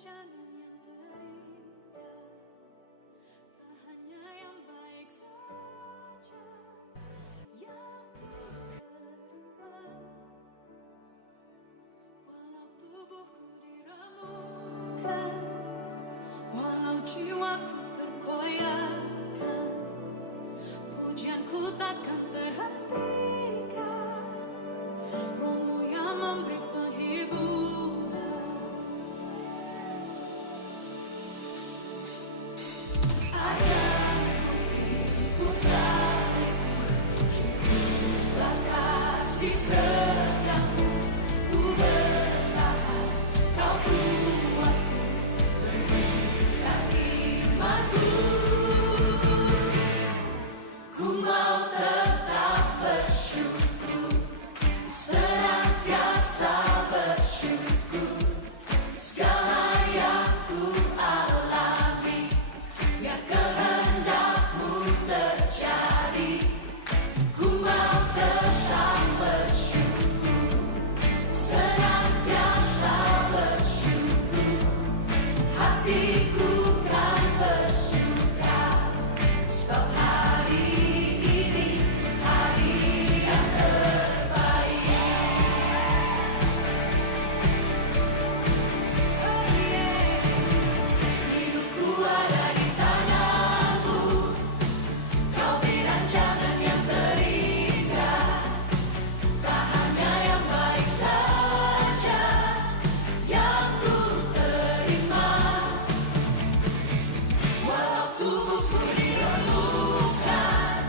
rancangan yang terindah, tak hanya yang baik saja yang ku terima. Walau tubuhku diremukkan, walau jiwaku terkoyakkan, pujianku takkan terhentikan. Rohmu yang memberi penghiburan. Akan ku salibmu, cukuplah kasih setiamu. Ku bertahan, kau buatku berikan imanku. Ku mau tetap bersyukur, senantiasa bersyukur. Segala yang ku alami, biar kehendakmu terjadi. Ku mau tetap bersyukur, senantiasa bersyukur. Hatiku kan bersuka, sebab hari ini hari yang terbaik. Hidupku ada di tanganmu, kau beri rancangan yang terindah, tak hanya yang baik saja yang ku terima. Walau tubuhku diremukkan,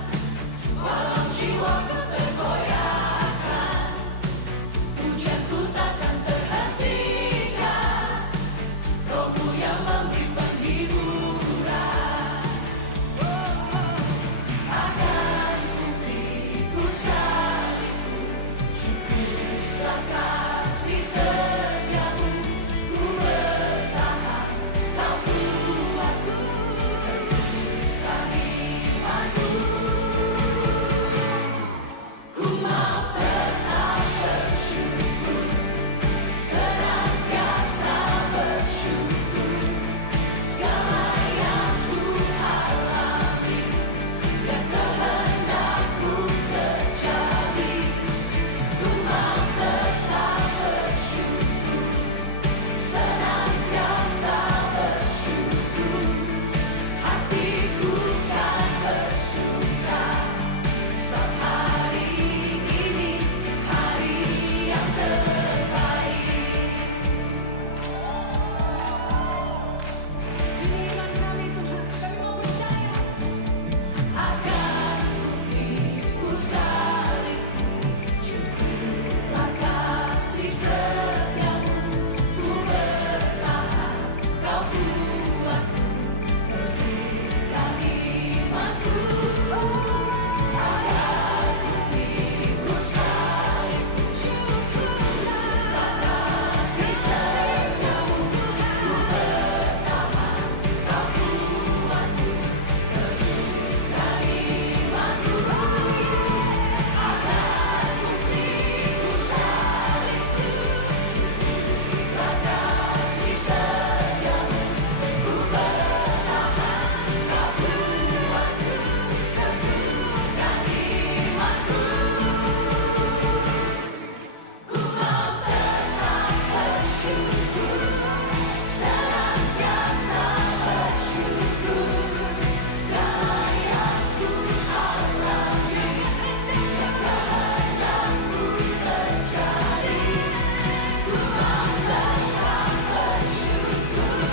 walau jiwaku tergoyahkan, pujianku takkan terhentikan. Rohmu yang memberi penghiburan. Akan ku pikul salibku, cukuplah kasih setiamu. Ku bertahan, kau buatku teguhkan imanku. Ku mau tetap bersyukur, senantiasa bersyukur. Segala yang ku alami, biar kehendakmu terjadi. Ku mau tetap bersyukur, senantiasa bersyukur. Hatiku kan bersuka, sebab hari ini hari yang terbaik. Ini iman kami Tuhan, kami mau percaya. Akan ku pikul salibku, cukuplah kasih setiamu. Ku bertahan, kau buatku teguhkan imanku. Akan ku pikul salibku, cukuplah kasih setiamu. Ku bertahan, kau buatku teguhkan imanku. Akan ku pikul salibku, cukuplah kasih setiamu. Ku bertahan, kau buatku teguhkan imanku. Ku mau tetap bersyukur, senantiasa bersyukur. Segala yang ku alami, biar kehendakmu terjadi. Ku mau tetap bersyukur,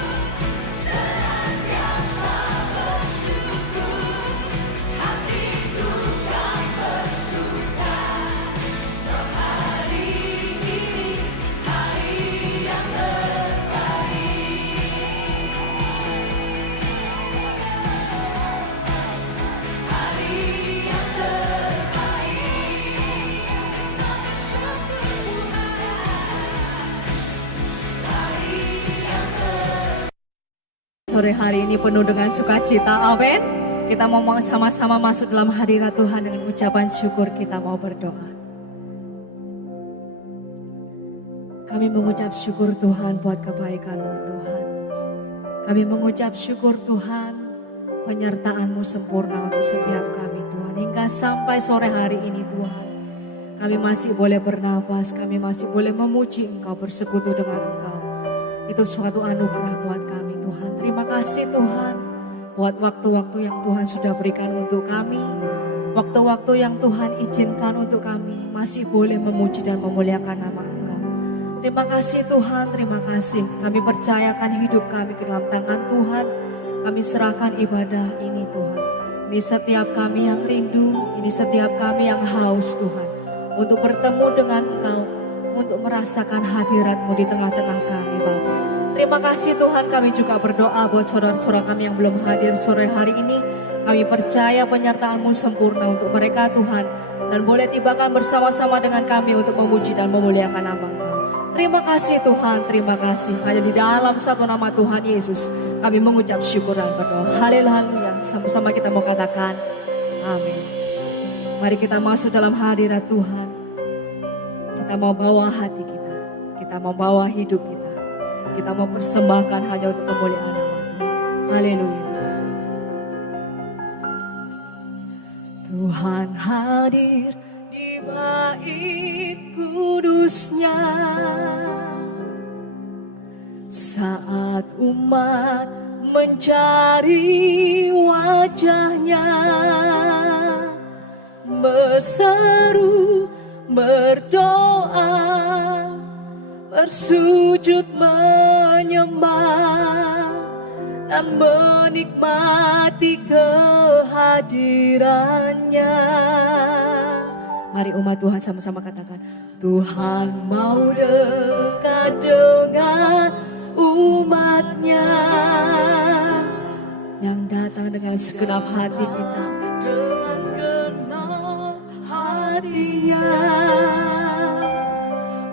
senantiasa bersyukur. Hatiku kan bersuka, sebab hari ini hari yang terbaik. Hari yang terbaik. Bersyukur Tuhan. Hari yang terbaik. Sore hari ini penuh dengan sukacita, amin. Kita mau sama-sama masuk dalam hadirat Tuhan dengan ucapan syukur. Kita mau berdoa. Kami mengucap syukur Tuhan buat kebaikan-Mu Tuhan. Kami mengucap syukur Tuhan, penyertaan-Mu sempurna untuk setiap kami Tuhan. Hingga sampai sore hari ini Tuhan, kami masih boleh bernafas, kami masih boleh memuji Engkau, bersekutu dengan Engkau. Itu suatu anugerah buat kami Tuhan. Terima kasih Tuhan buat waktu-waktu yang Tuhan sudah berikan untuk kami. Waktu-waktu yang Tuhan izinkan untuk kami masih boleh memuji dan memuliakan nama Engkau. Terima kasih Tuhan, terima kasih. Kami percayakan hidup kami ke dalam tangan Tuhan. Kami serahkan ibadah ini Tuhan. Ini setiap kami yang rindu, ini setiap kami yang haus Tuhan. Untuk bertemu dengan Engkau, untuk merasakan hadirat-Mu di tengah-tengah kami Bapa. Terima kasih Tuhan, kami juga berdoa buat saudara-saudara kami yang belum hadir sore hari ini. Kami percaya penyertaan-Mu sempurna untuk mereka Tuhan. Dan boleh tibakan bersama-sama dengan kami untuk memuji dan memuliakan nama Engkau. Terima kasih Tuhan, terima kasih. Hanya di dalam satu nama Tuhan Yesus kami mengucap syukur dan berdoa. Haleluya. Sama-sama kita mau katakan amin. Mari kita masuk dalam hadirat Tuhan. Kita mau bawa hati kita. Kita mau bawa hidup kita. Kita mau persembahkan hanya untuk kemuliaan nama Tuhan. Haleluya. Tuhan hadir di bait kudusnya saat umat mencari wajahnya, berseru, berdoa, bersujud menyembah dan menikmati kehadirannya. Mari umat Tuhan sama-sama katakan, Tuhan mau dekat dengan umatnya yang datang dengan segenap hati kita, dengan segenap hatinya,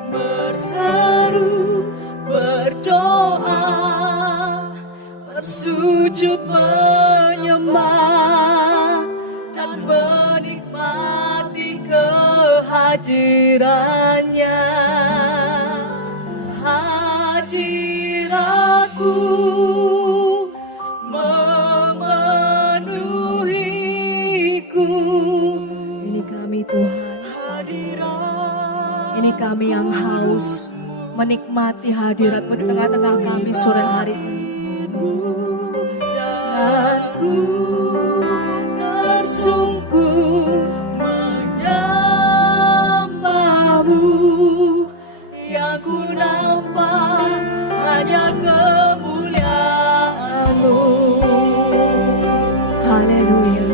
berseru, berdoa, bersujud menyembah dan menikmati kehadirannya. Hadiratku memenuhiku. Ini kami Tuhan, ini kami yang haus menikmati hadirat-Mu di tengah-tengah kami sore hari ini. Dan ku tersungkur menyembah-Mu, yang ku nampak hanya kemuliaan-Mu. Haleluya.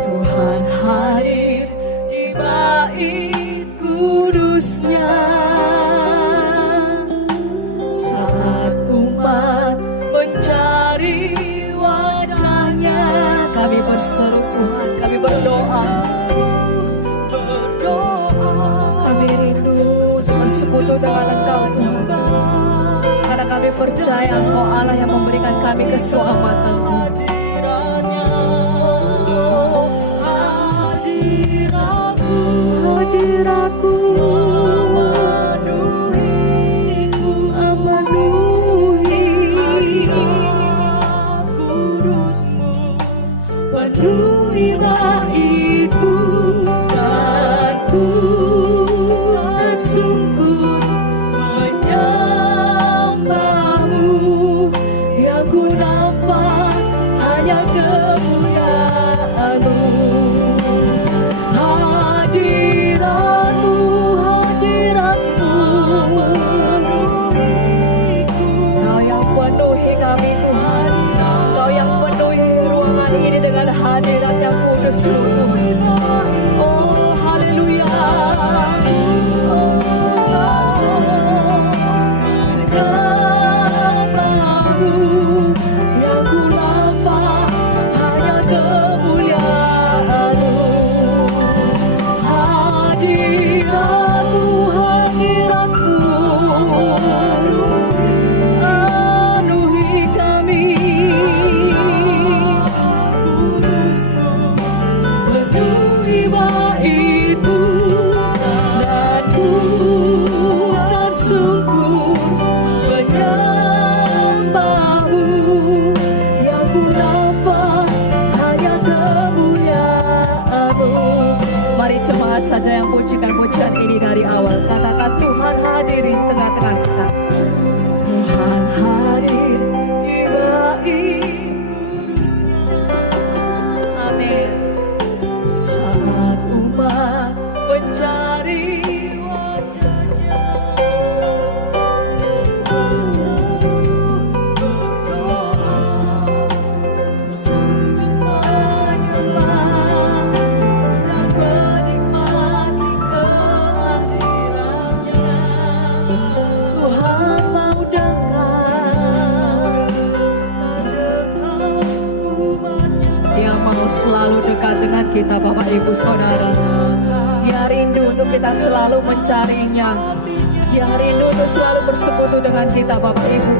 Tuhan hadir di bait kudusnya saat umat mencari wajahnya. Kami berseru Tuhan, kami berdoa, kami rindu untuk bersekutu dengan Engkau Tuhan. Karena kami percaya Engkau Allah yang memberikan kami keselamatan Tuhan. Hadiratku memenuhi kudus-Mu, penuhi baitku, dan ku tersungkur menyembah-Mu, yang ku nampak hanya kemuliaan-Mu. Hadirat-Mu, hadirat-Mu, Kau yang penuhi kami Tuhan, Kau yang penuhi ruangan ini dengan hadirat yang kudus. Oh haleluya. Yang ku nampak hanya kemuliaan-Mu. Hadirat-Mu, hadirat-Mu, penuhi kami. Kudus-Mu, penuhi baitku, siapa saja yang pujikan pujian ini dari awal. Katakan Tuhan hadir di tengah-tengah kita. Tuhan hadir di bait kudus-Nya. Amin. Saat umat mencari wajah-Nya, berdoa, sujud menyembah dan menikmati kehadiran-Nya. Tuhan mau dekat dengan umat-Nya. Dia mau selalu dekat dengan kita, Bapak Ibu Saudara. Dia rindu untuk kita selalu mencarinya. Dia rindu untuk selalu bersekutu dengan kita, Bapak Ibu.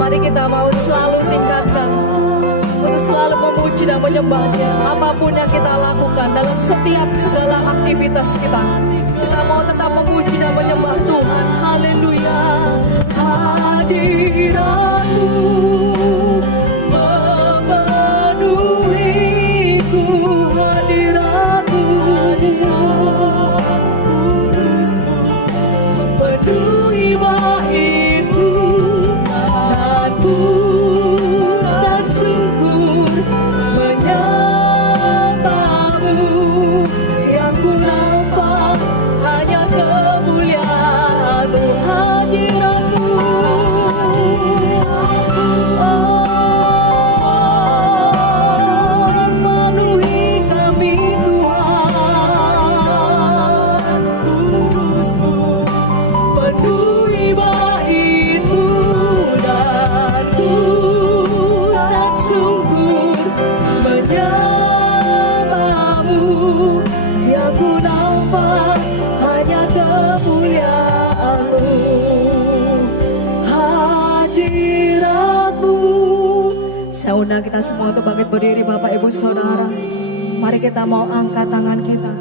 Mari kita mau selalu tingkatkan untuk selalu memuji dan menyembahnya. Apapun yang kita lakukan dalam setiap segala aktivitas kita, kita mau tetap memuji dan menyembah Tuhan. Haleluya. Hadirat-Mu memenuhiku, hadirat-Mu memenuhi baitku, dan ku tersungkur menyembah-Mu. Yang ku nampak hanya kemuliaan-Mu, hadirat-Mu. Oh, penuhi kami Tuhan. Kudus-Mu penuhi baitku, dan ku tersungkur menyembah-Mu. Yang ku nampak hanya kemuliaan-Mu, hadirat-Mu. Saya undang kita semua untuk bangkit berdiri, Bapak Ibu Saudara. Mari kita mau angkat tangan kita.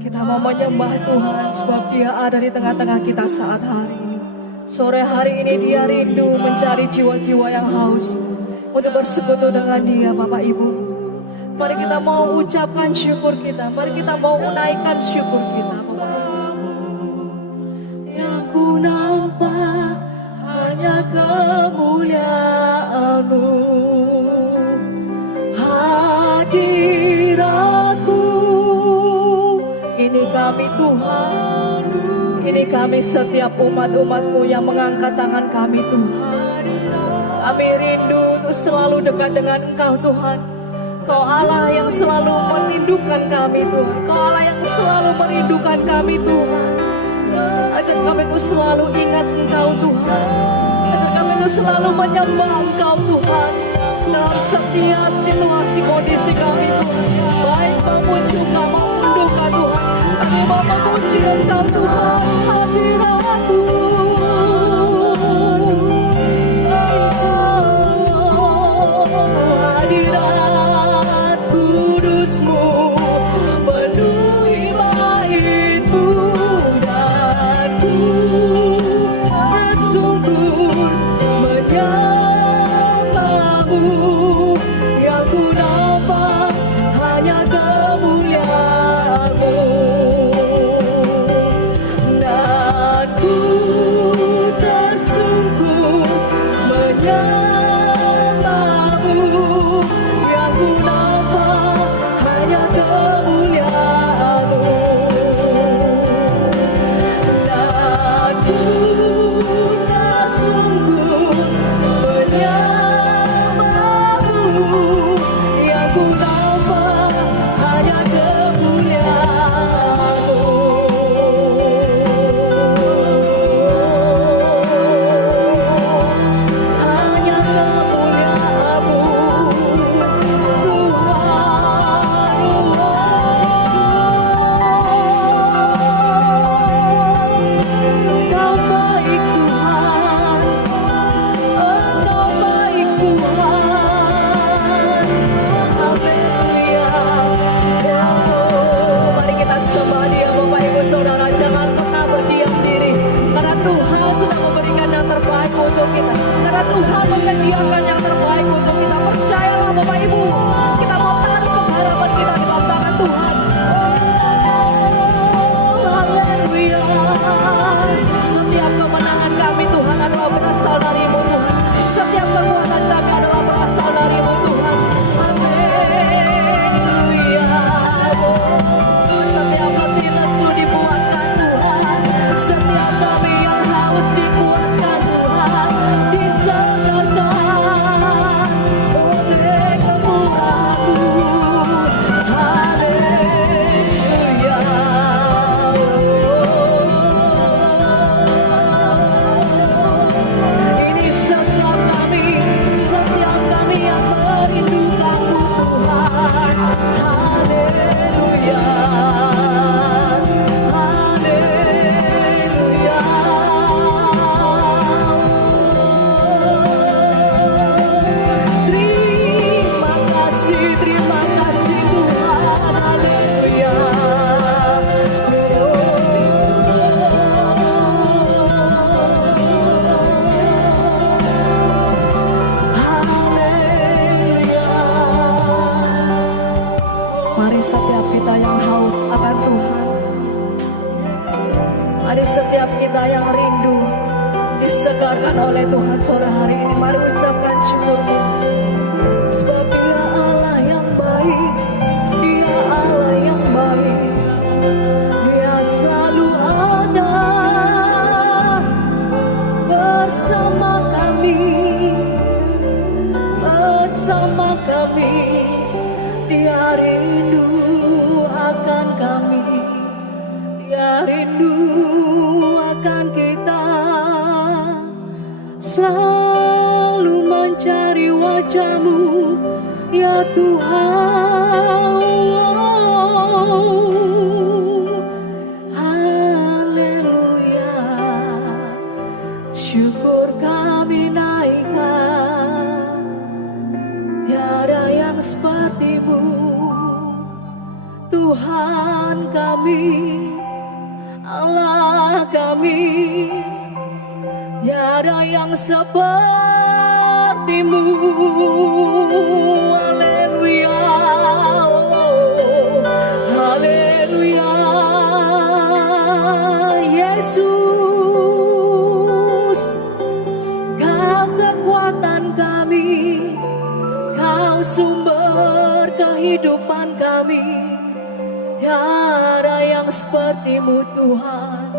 Kita mau menyembah Tuhan sebab Dia ada di tengah-tengah kita saat hari ini. Sore hari ini Dia rindu mencari jiwa-jiwa yang haus untuk bersekutu dengan Dia, Bapak Ibu. Mari kita mau ucapkan syukur kita. Mari kita mau menaikkan syukur kita, Bapak Ibu. Yang ku nampak hanya kemuliaan-Mu, hadirat-Mu. Ini kami Tuhan, ini kami setiap umat-umat-Mu yang mengangkat tangan kami Tuhan. Kami rindu untuk selalu dekat dengan Engkau Tuhan. Kau Allah yang selalu merindukan kami Tuhan. Kau Allah yang selalu merindukan kami Tuhan. Ajar kami itu selalu ingat Engkau Tuhan. Ajar kami itu selalu menyembah Engkau Tuhan dalam setiap situasi kondisi kami Tuhan. Baik maupun suka maupun duka Tuhan. Kami mau memuji Engkau Tuhan. Hadirat-Mu. Hadirat kudus-Mu penuhi baitku, dan ku bersungkur menyembah-Mu. Yang ku nampak hanya kemuliaan-Mu. Mari setiap kita yang haus akan Tuhan, mari setiap kita yang rindu disegarkan oleh Tuhan sore hari ini. Mari ucapkan syukurmu. Sebab Dia Allah yang baik, Dia Allah yang baik, Dia selalu ada bersama kami, bersama kami. Dia rindu akan kami, Dia rindu akan kita, selalu mencari wajah-Mu ya Tuhan. Haleluya, syukur kami naikkan, tiada yang seperti-Mu Tuhan kami, Allah kami. Tiada yang seperti-Mu. Haleluya, haleluya. Yesus, Kau kekuatan kami, Kau sumber kehidupan kami. Tiada yang seperti-Mu Tuhan,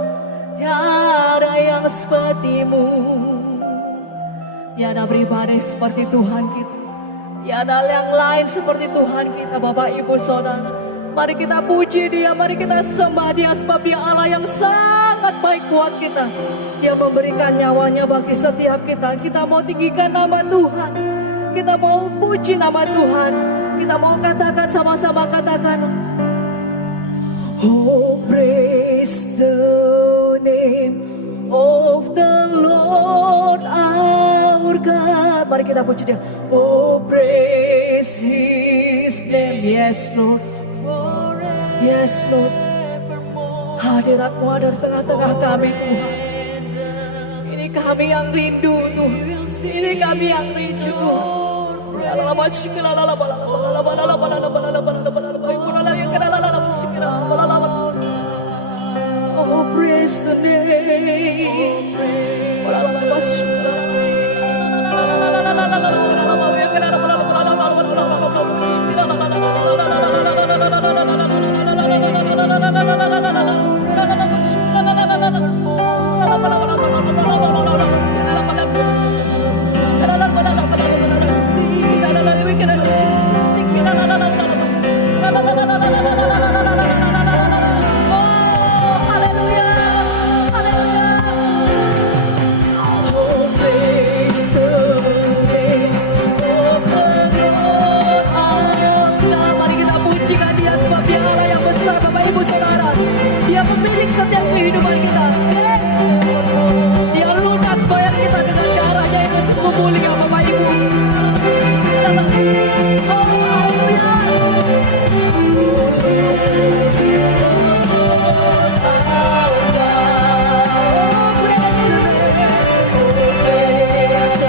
tiada yang seperti-Mu. Tiada pribadi seperti Tuhan kita, tiada yang lain seperti Tuhan kita. Bapak Ibu Saudara, mari kita puji Dia, mari kita sembah Dia, sebab Dia Allah yang sangat baik buat kita. Dia memberikan nyawanya bagi setiap kita. Kita mau tinggikan nama Tuhan, kita mau puji nama Tuhan, kita mau katakan sama-sama, katakan, oh praise the name of the Lord our God. Mari kita puji Dia. Oh praise His name. Yes Lord, yes Lord. Hadirat-Mu ada di tengah-tengah kami Tuhan. Ini kami yang rindu Tuhan, ini kami yang rindu Tuhan. Oh praise the name. Dia pemilik setiap kehidupan kita. Dia lunas bayar kita dengan darahnya yang cukup mulia, Bapak Ibu. Oh, haleluya. Yes,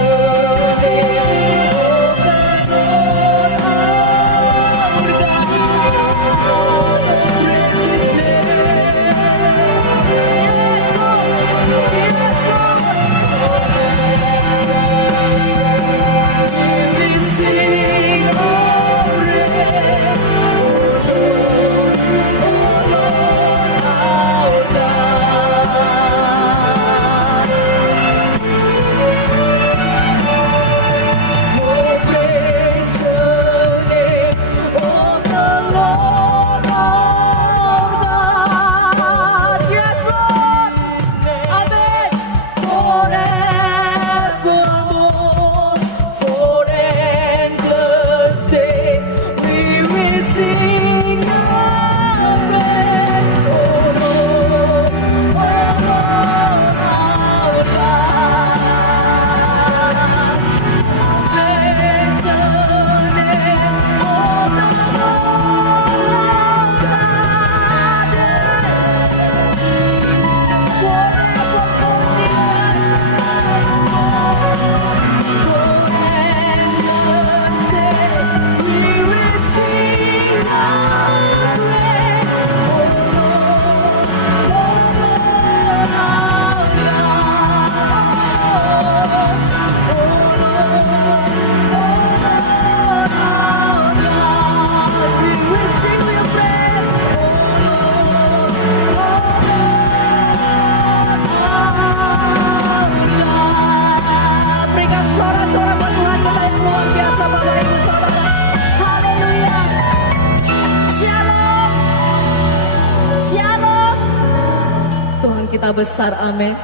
kita besar, amin.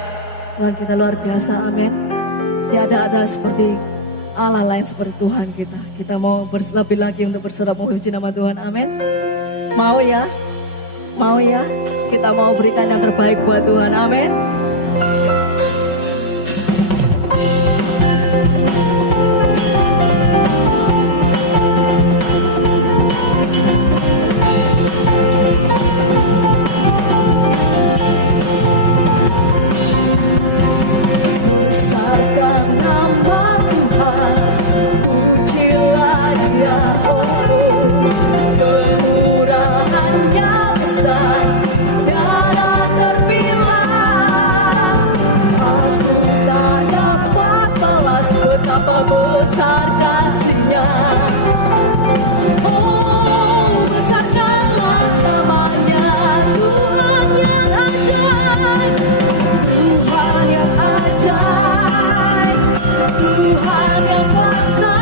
Tuhan kita luar biasa, amin. Tiada ada seperti Allah lain seperti Tuhan kita. Kita mau lebih lagi untuk bersorak memuji nama Tuhan, amin. Mau ya? Mau ya? Kita mau berikan yang terbaik buat Tuhan, amin. Besarkan nama Tuhan, pujilah Dia, kemurahan-Nya besar, tiada terbilang. Aku tak dapat balas betapa besar kasih-Nya. Oh, besarkanlah namanya, Tuhan yang ajaib, Tuhan yang ajaib, Tuhan yang kuasa,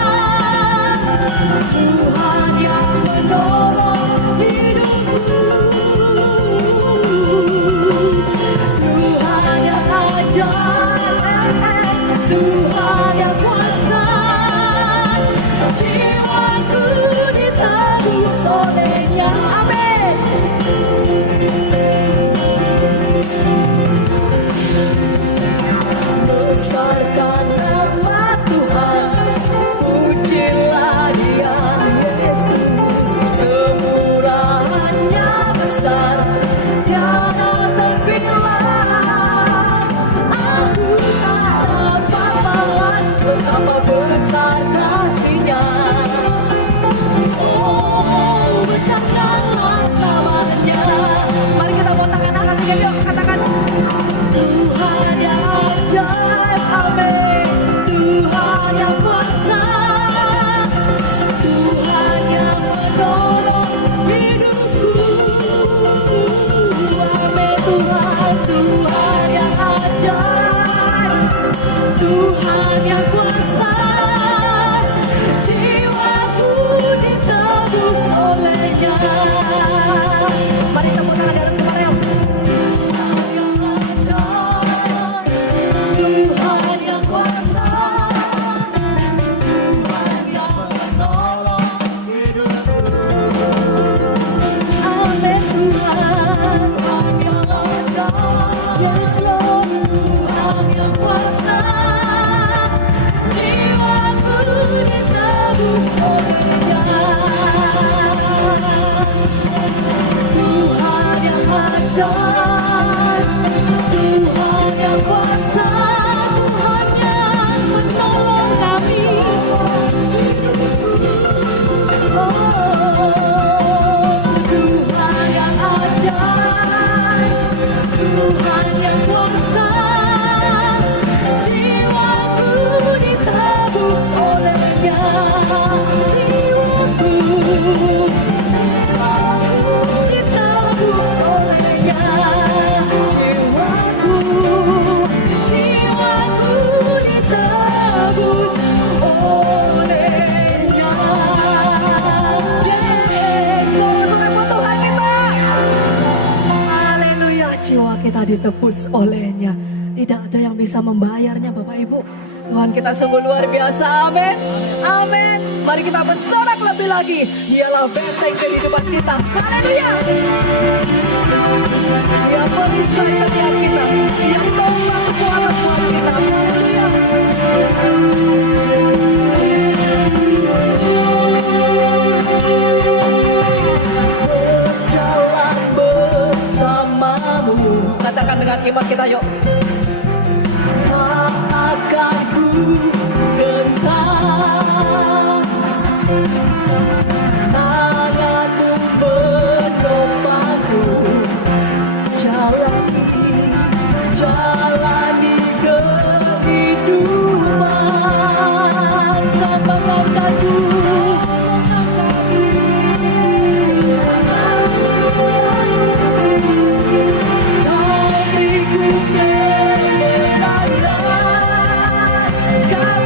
Tuhan yang menolong hidupku, Tuhan yang ajaib, Tuhan yang kuasa, jiwaku ditebus oleh-Nya, amin. Besarkan nama Tuhan, pujilah Dia, Yesus, kemurahan-Nya besar, tiada terbilang. Aku tak dapat balas betapa besar kasih-Nya. Oh, besarkanlah namanya. Mari kita mau tangan angkat tiga, yuk katakan. Tuhan yang ajaib, amin. Tuhan yang kuasa, Tuhan yang menolong hidupku, amin. Tuhan yang ajaib, Tuhan yang kuasa, jiwaku ditebus oleh-Nya. Mari tepuk tangan di atas kepala, yuk. Tuhan yang kuasa, Tuhan yang menolong hidupku, amin. Tuhan yang ajaib, yes Lord, Tuhan yang kuasa, jiwaku ditebus oleh-Nya. Tuhan yang ajaib, Tuhan yang kuasa, Tuhan yang menolong kami. Oh, Tuhan yang ajaib, Tuhan yang kuasa, jiwaku ditebus oleh-Nya. Jiwaku ditebus oleh-Nya. Jiwaku ditebus oleh-Nya. Yes, selamat Tuhan kita. Haleluya, jiwa kita ditebus oleh-Nya. Tidak ada yang bisa membayarnya, Bapak Ibu. Tuhan kita sungguh luar biasa, amin. Amin. Mari kita bersorak lebih lagi. Dialah benteng kehidupan kita. Haleluya. Dia perisai setiap kita. Dia tolong kekuatan buat kita. Haleluya. Berjalan bersamamu. Katakan dengan iman kita, yuk. Tak akan ku gentar, tanganmu menopangku, jalani kehidupan tanpa mengangkatku. Kau beriku kemenangan, kau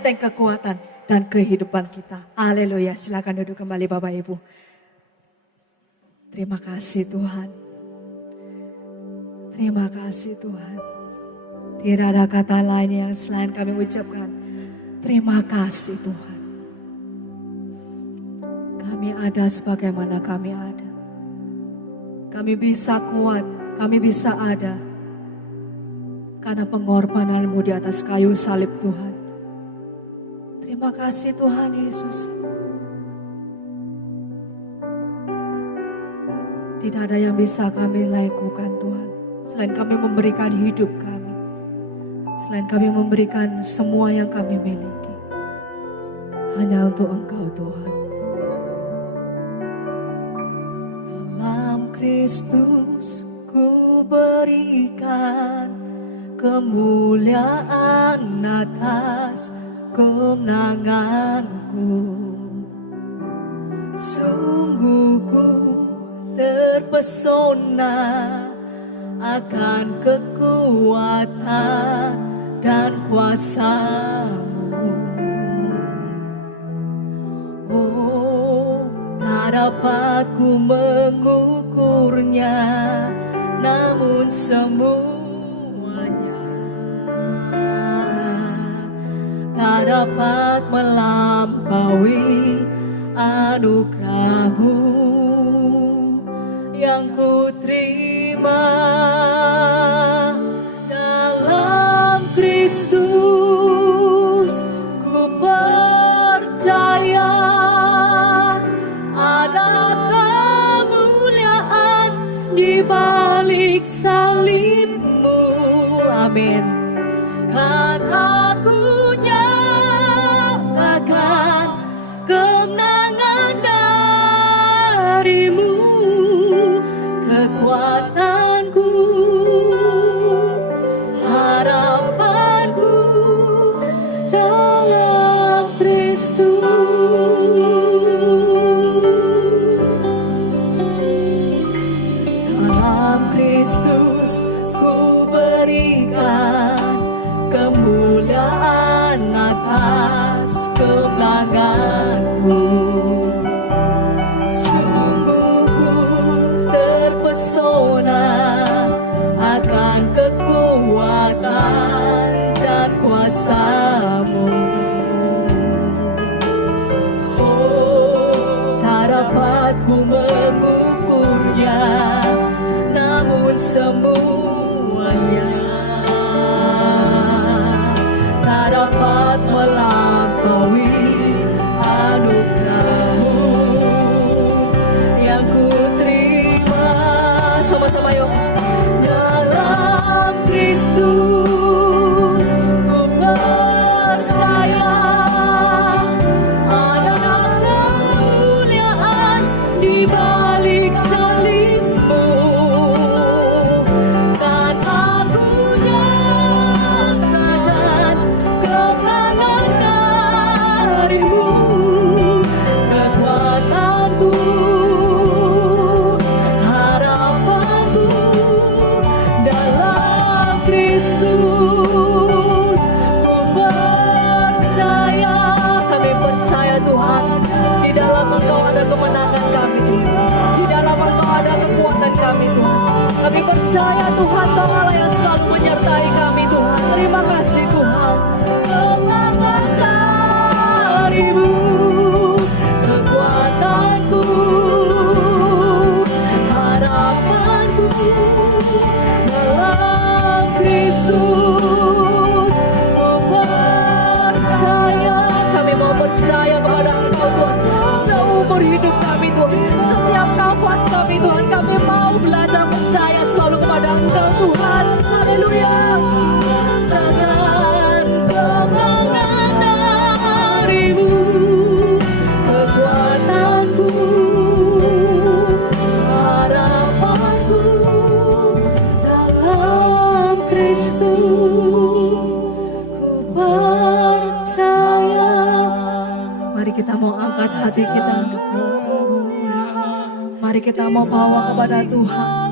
benteng kekuatan dan kehidupan kita. Haleluya. Silakan duduk kembali Bapak Ibu. Terima kasih Tuhan. Terima kasih Tuhan. Tidak ada kata lain yang selain kami ucapkan. Terima kasih Tuhan. Kami ada sebagaimana kami ada. Kami bisa kuat, kami bisa ada. Karena pengorbanan-Mu di atas kayu salib Tuhan. Terima kasih Tuhan Yesus. Tidak ada yang bisa kami lakukan Tuhan. Selain kami memberikan hidup kami. Selain kami memberikan semua yang kami miliki. Hanya untuk Engkau Tuhan. Dalam Kristus ku berikan kemuliaan atas kemenanganku. Sungguh ku terpesona akan kekuatan dan kuasa-Mu. Oh, tak dapat ku mengukurnya, namun semuanya tak dapat melampaui anugerah-Mu yang ku terima. Dalam Kristus ku percaya ada kemuliaan di balik salib-Mu. Amin. Kan aku nyatakan kemenangan dari-Mu, kekuatanku, harapanku dalam Kristus. Dalam Kristus ku berikan kemuliaan atas kemenanganku. Sungguh ku terpesona akan kekuatan dan kuasa-Mu. Oh, tak dapat ku mengukurnya, namun semuanya tak dapat melampaui anugerah-Mu yang ku terima. Sama-sama yuk. Dalam Kristus ku percaya ada kemuliaan di balik salib-Mu. Dan aku nyatakan kemenangan dari-Mu, kekuatanku, harapanku dalam Kristus. Ku percaya, kami percaya Tuhan, di dalam Engkau ada kemenangan kami Tuhan. Di dalam Engkau ada kekuatan kami Tuhan. Kami percaya Tuhan, Kau Allah yang selalu menyertai kami Tuhan. Terima kasih Tuhan. Kemenangan dari-Mu, kekuatanku, harapanku dalam Kristus. Ku percaya, kami mau percaya kepada Engkau Tuhan. Seumur hidup kami Tuhan, setiap nafas kami Tuhan, kami mau belajar percaya selalu kepada Engkau Tuhan. Haleluya. Jangan kemenangan dari-Mu, kekuatanku, harapanku dalam Kristus. Ku percaya. Mari kita mau angkat hati kita. Mari kita mau bawa kepada Tuhan.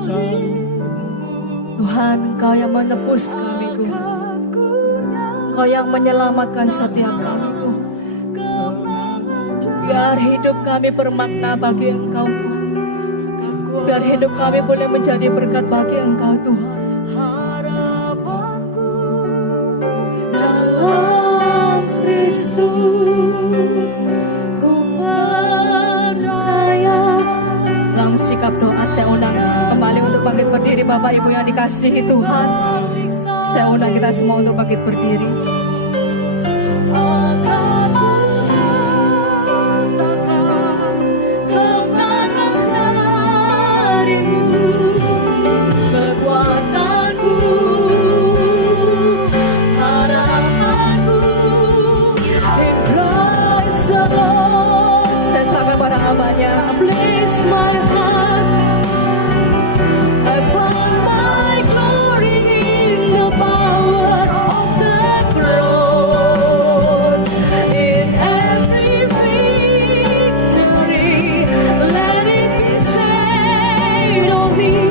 Tuhan, Engkau yang menebus kami Tuhan. Engkau yang menyelamatkan setiap kami Tuhan. Biar hidup kami bermakna bagi Engkau Tuhan. Biar hidup kami boleh menjadi berkat bagi Engkau Tuhan. harapanku Dalam Kristus ku percaya. Dalam sikap doa saya undang kembali untuk bangkit berdiri Bapak Ibu yang dikasihi Tuhan. Saya undang kita semua untuk bangkit berdiri. akan katakan kemenangan darimu, kekuatanku, harapanku in Christ alone. Saya serahkan pada hamba-Nya. Bless my heart, I found my glory in the power of the cross. In every victory, let it be said of me,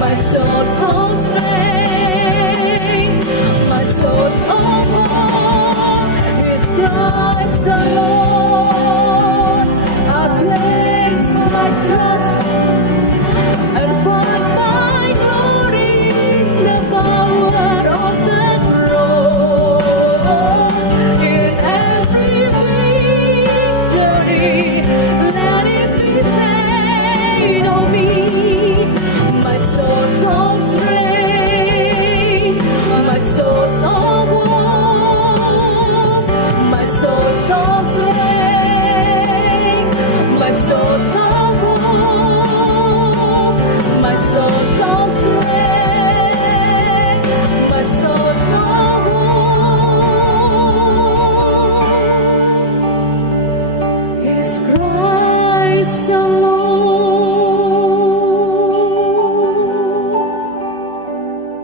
my source of strength, my source of hope is Christ alone. I place my trust and find my glory in the power of the cross. In every victory, let it be said of me, my source of strength, my source of hope, my source of strength, my source of hope, my source of strength, my source of hope is Christ alone.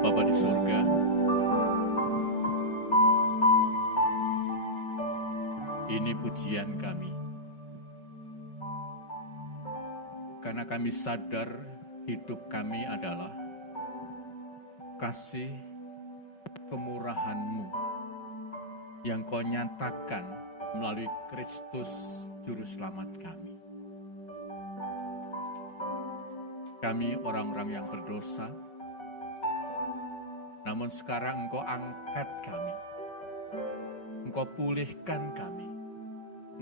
Bapa di surga, ini pujian kami. Karena kami sadar hidup kami adalah kasih kemurahan-Mu yang Kau nyatakan melalui Kristus Juru Selamat kami. Kami orang-orang yang berdosa, namun sekarang Engkau angkat kami, Engkau pulihkan kami,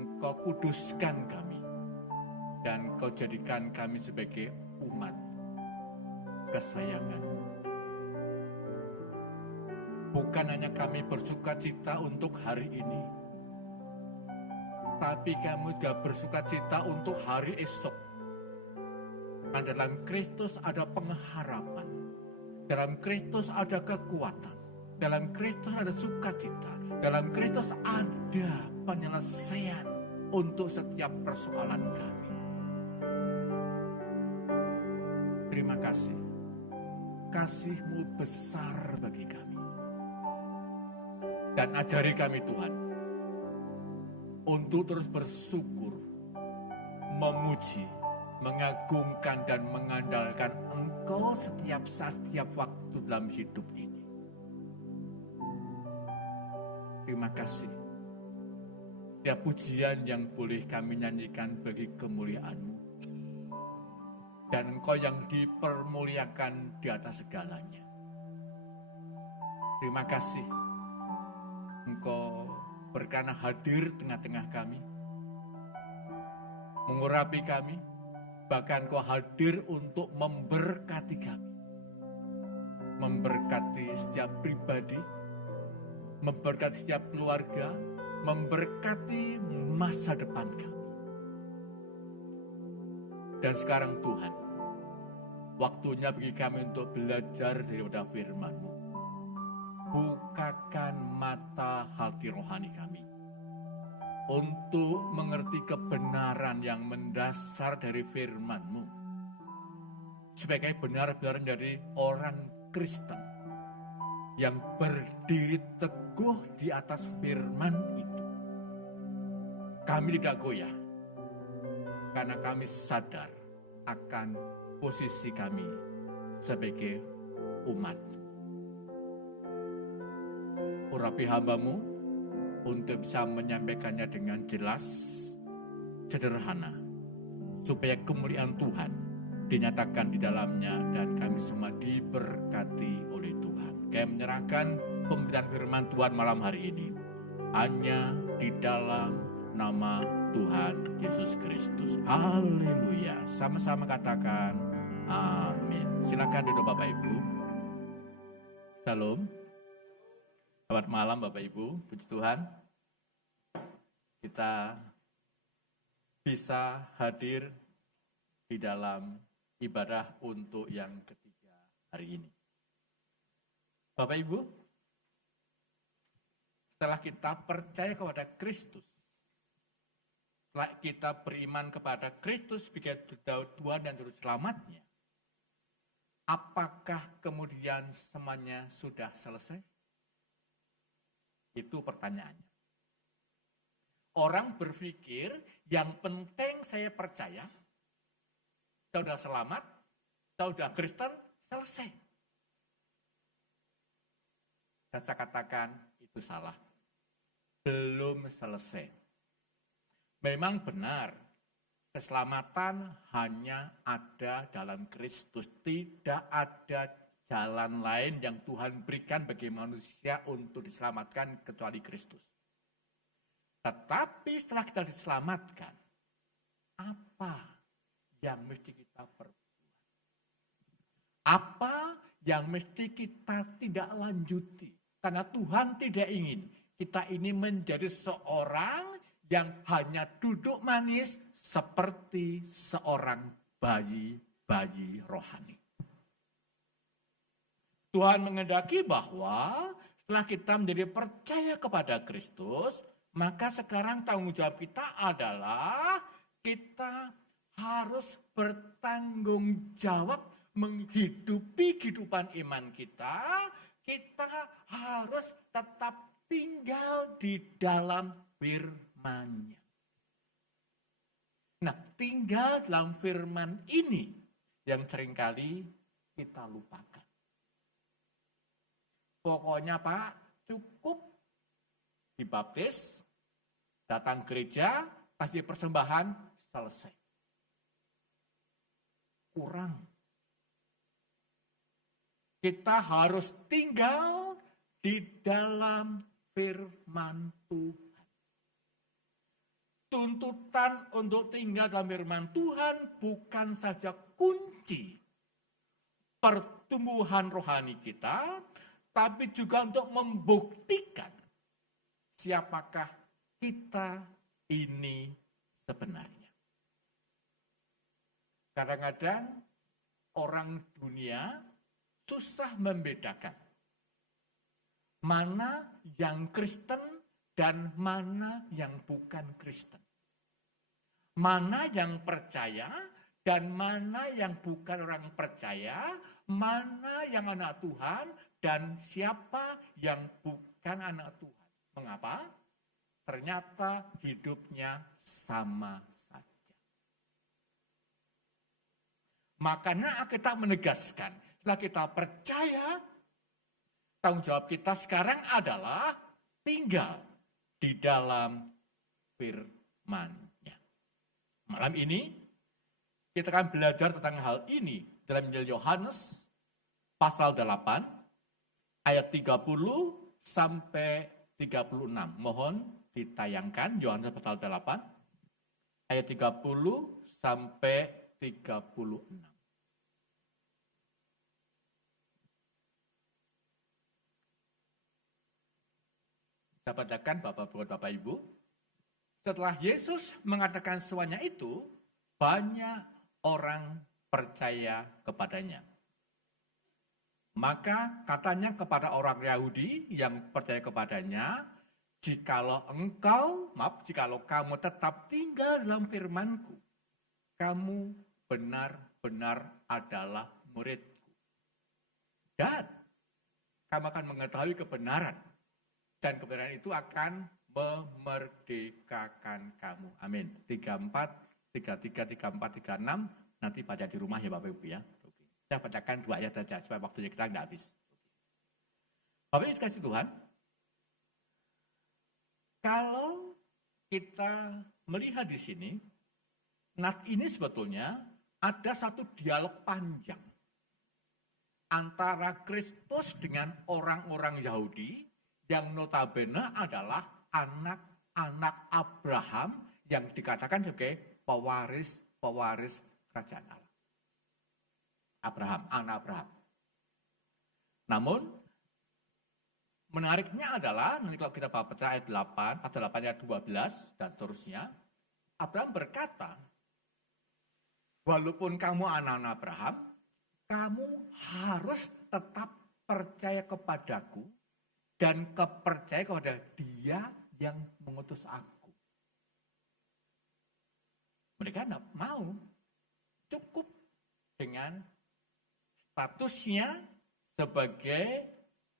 Engkau kuduskan kami, dan Kau jadikan kami sebagai umat kesayangan-Mu. Bukan hanya kami bersuka cita untuk hari ini, tapi kami juga bersuka cita untuk hari esok. Dan dalam Kristus ada pengharapan, dalam Kristus ada kekuatan, dalam Kristus ada sukacita, dalam Kristus ada penyelesaian untuk setiap persoalan kami. Terima kasih, kasih-Mu besar bagi kami. Dan ajari kami Tuhan, untuk terus bersyukur, memuji, mengagungkan dan mengandalkan Engkau setiap saat, setiap waktu dalam hidup ini. Terima kasih. Setiap pujian yang boleh kami nyanyikan bagi kemuliaan-Mu. Dan Engkau yang dipermuliakan di atas segalanya. Terima kasih. Engkau berkenan hadir tengah-tengah kami, mengurapi kami, bahkan Kau hadir untuk memberkati kami. Memberkati setiap pribadi, memberkati setiap keluarga, memberkati masa depan kami. Dan sekarang Tuhan, waktunya bagi kami untuk belajar daripada firman-Mu. Bukakan mata hati rohani kami untuk mengerti kebenaran yang mendasar dari firman-Mu, sebagai benar-benar dari orang Kristen yang berdiri teguh di atas firman itu. Kami tidak goyah, karena kami sadar akan posisi kami sebagai umat. urapi hamba-Mu untuk bisa menyampaikannya dengan jelas, sederhana, supaya kemuliaan Tuhan dinyatakan di dalamnya dan kami semua diberkati oleh Tuhan. Kami menyerahkan pemberitaan firman Tuhan malam hari ini hanya di dalam nama Tuhan Yesus Kristus. Haleluya. Sama-sama katakan amin. Silakan duduk Bapak Ibu. Salam. Selamat malam Bapak Ibu. Puji Tuhan. Kita bisa hadir di dalam ibadah untuk yang ketiga hari ini. Bapak Ibu, setelah kita percaya kepada Kristus, setelah kita beriman kepada Kristus sebagai Tuhan dan Juru Selamatnya, apakah kemudian semuanya sudah selesai? Itu pertanyaannya. Orang berpikir yang penting saya percaya, saya sudah selamat, saya sudah Kristen, selesai. Dan saya katakan itu salah. Belum selesai. Memang benar, keselamatan hanya ada dalam Kristus. Tidak ada jalan lain yang Tuhan berikan bagi manusia untuk diselamatkan kecuali Kristus. Tetapi setelah kita diselamatkan, apa yang mesti kita perbuat? Apa yang mesti kita tidak lanjuti? Karena Tuhan tidak ingin kita ini menjadi seorang yang hanya duduk manis seperti seorang bayi rohani. Tuhan menghendaki bahwa setelah kita menjadi percaya kepada Kristus, maka sekarang tanggung jawab kita adalah kita harus bertanggung jawab menghidupi kehidupan iman kita. Kita harus tetap tinggal di dalam firman-Nya. Nah, tinggal dalam firman ini yang seringkali kita lupakan. Pokoknya Pak, cukup dibaptis, datang gereja, kasih persembahan, selesai. Kurang. Kita harus tinggal di dalam firman Tuhan. Tuntutan untuk tinggal dalam firman Tuhan bukan saja kunci pertumbuhan rohani kita, tapi juga untuk membuktikan siapakah kita ini sebenarnya. Kadang-kadang orang dunia susah membedakan mana yang Kristen dan mana yang bukan Kristen. Mana yang percaya dan mana yang bukan orang percaya, mana yang anak Tuhan dan siapa yang bukan anak Tuhan. Mengapa? Ternyata hidupnya sama saja. Makanya kita menegaskan, setelah kita percaya, tanggung jawab kita sekarang adalah tinggal di dalam firman-Nya. Malam ini kita akan belajar tentang hal ini dalam Injil Yohanes pasal 8 ayat 30 sampai 36. Mohon ditayangkan Yohanes pasal 8 ayat 30 sampai 36. Saya bacakan Bapak Ibu. Setelah Yesus mengatakan semuanya itu, banyak orang percaya kepadanya. Maka katanya kepada orang Yahudi yang percaya kepadanya, jikalau kamu tetap tinggal dalam firman-Ku, kamu benar-benar adalah murid-Ku. Dan kamu akan mengetahui kebenaran. Dan kebenaran itu akan memerdekakan kamu. Amin. 34, 33, 34, 36. Nanti baca di rumah ya Bapak Ibu ya. Saya bacakan 2 ayat saja supaya waktunya kita nggak habis. Bapak Ibu dikasih Tuhan. Kalau kita melihat di sini, Nat ini sebetulnya ada satu dialog panjang antara Kristus dengan orang-orang Yahudi yang notabene adalah anak-anak Abraham yang dikatakan sebagai pewaris kerajaan Allah. Anak Abraham. Namun, menariknya adalah, nanti kalau kita baca ayat 8, ayat 12, dan seterusnya, Abraham berkata, walaupun kamu anak-anak Abraham, kamu harus tetap percaya kepadaku dan percaya kepada Dia yang mengutus aku. Mereka tidak mau, cukup dengan statusnya sebagai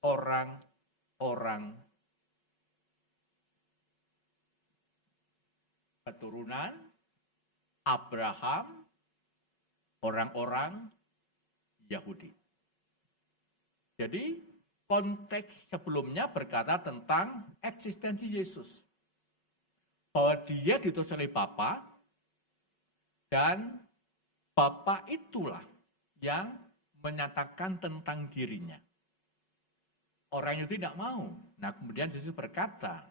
orang-orang keturunan Abraham, orang-orang Yahudi. Jadi konteks sebelumnya berkata tentang eksistensi Yesus. Bahwa dia diutus oleh Bapa dan Bapa itulah yang menyatakan tentang dirinya. Orang itu tidak mau. Nah kemudian Yesus berkata,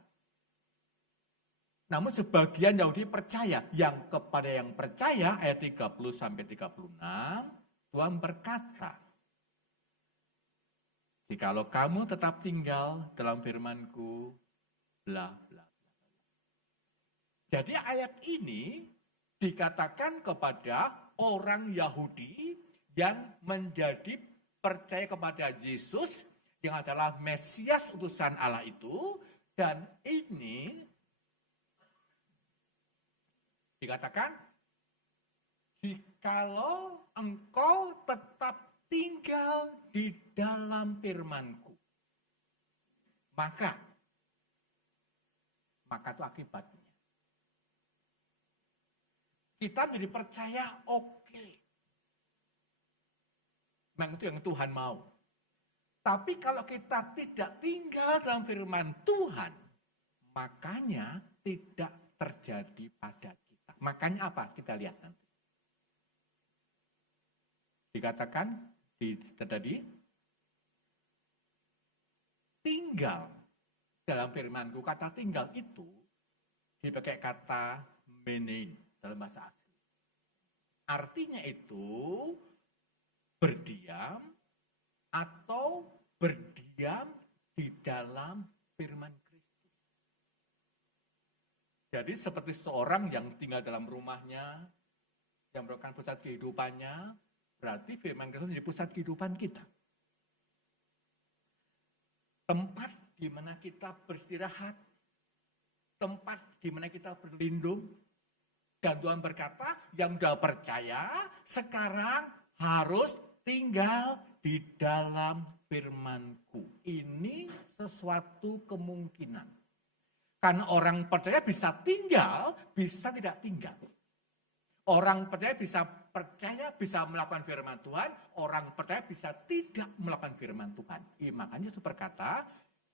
namun sebagian Yahudi percaya. Yang kepada yang percaya, ayat 30-36, Tuhan berkata, jikalau kamu tetap tinggal dalam firman-Ku, bla bla bla. Jadi ayat ini dikatakan kepada orang Yahudi yang menjadi percaya kepada Yesus yang adalah Mesias utusan Allah itu, dan ini dikatakan, jikalau engkau tetap tinggal di dalam firman-Ku, maka itu akibatnya. Kita menjadi percaya, oke. Memang itu yang Tuhan mau. Tapi kalau kita tidak tinggal dalam firman Tuhan, makanya tidak terjadi pada kita. Makanya apa? Kita lihat nanti. Dikatakan tadi, tinggal dalam firman-Ku. Kata tinggal itu dipakai kata menein dalam bahasa asli. Artinya itu berdiam atau berdiam di dalam firman Kristus. Jadi seperti seorang yang tinggal dalam rumahnya, yang merupakan pusat kehidupannya, berarti firman Kristus menjadi pusat kehidupan kita. Tempat di mana kita beristirahat, tempat di mana kita berlindung. Dan Tuhan berkata, yang sudah percaya sekarang harus tinggal di dalam firman-Ku. Ini sesuatu kemungkinan. Karena orang percaya bisa tinggal, bisa tidak tinggal. Orang percaya, bisa melakukan firman Tuhan. Orang percaya bisa tidak melakukan firman Tuhan. Makanya Yesus berkata,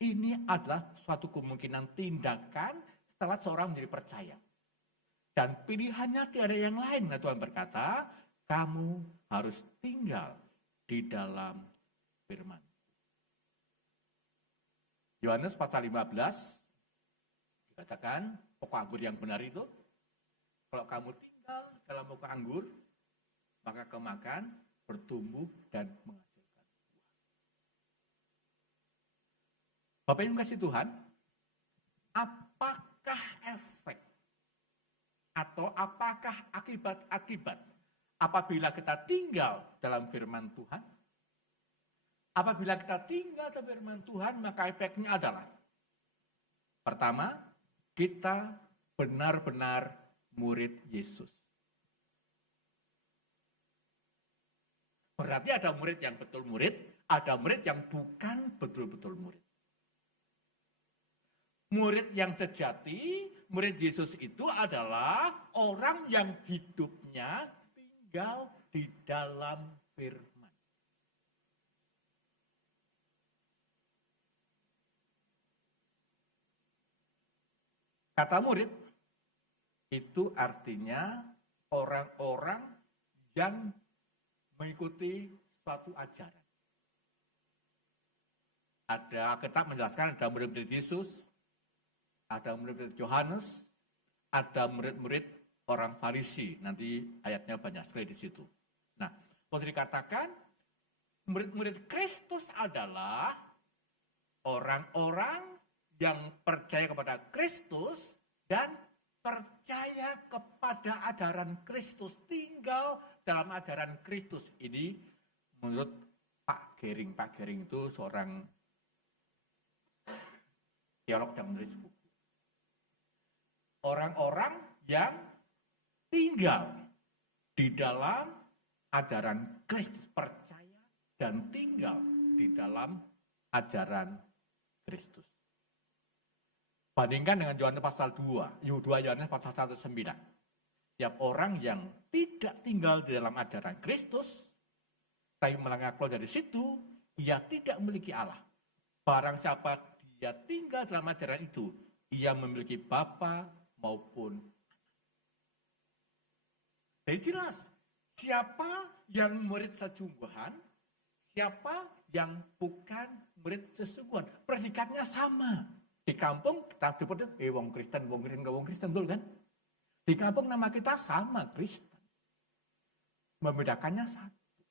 ini adalah suatu kemungkinan tindakan setelah seorang menjadi percaya. Dan pilihannya tidak ada yang lain. Nah, Tuhan berkata, kamu harus tinggal di dalam firman. Yohanes pasal 15 dikatakan pokok anggur yang benar itu, kalau kamu tinggal dalam pokok anggur, maka kamu akan bertumbuh dan menghasilkan buah. Bapak Ibu kasih Tuhan, apakah efek atau apakah akibat-akibat apabila kita tinggal dalam firman Tuhan? Apabila kita tinggal dalam firman Tuhan, maka efeknya adalah, pertama, kita benar-benar murid Yesus. Berarti ada murid yang betul murid, ada murid yang bukan betul-betul murid. Murid yang sejati, murid Yesus itu adalah orang yang hidupnya tinggal di dalam firman. Kata murid itu artinya orang-orang yang mengikuti suatu ajaran. Ada kitab menjelaskan ada murid-murid Yesus, ada murid-murid Yohanes, ada murid-murid orang Farisi. Nanti ayatnya banyak sekali di situ. Nah, kalau dikatakan murid-murid Kristus adalah orang-orang yang percaya kepada Kristus dan percaya kepada ajaran Kristus, tinggal dalam ajaran Kristus. Ini menurut Pak Gering. Pak Gering itu seorang teolog dan menulis buku. Orang-orang yang tinggal di dalam ajaran Kristus, percaya dan tinggal di dalam ajaran Kristus. Bandingkan dengan Yohanes pasal 2, Yohanes pasal 1:9. Setiap orang yang tidak tinggal di dalam ajaran Kristus, tapi melangkah keluar dari situ, ia tidak memiliki Allah. Barang siapa dia tinggal dalam ajaran itu, ia memiliki Bapa maupun Anak. Jadi jelas, siapa yang murid sesungguhan, siapa yang bukan murid sesungguhan. Predikatnya sama. Di kampung kita disebut wong Kristen, betul kan? Di kampung nama kita sama, Kristen. Membedakannya satu.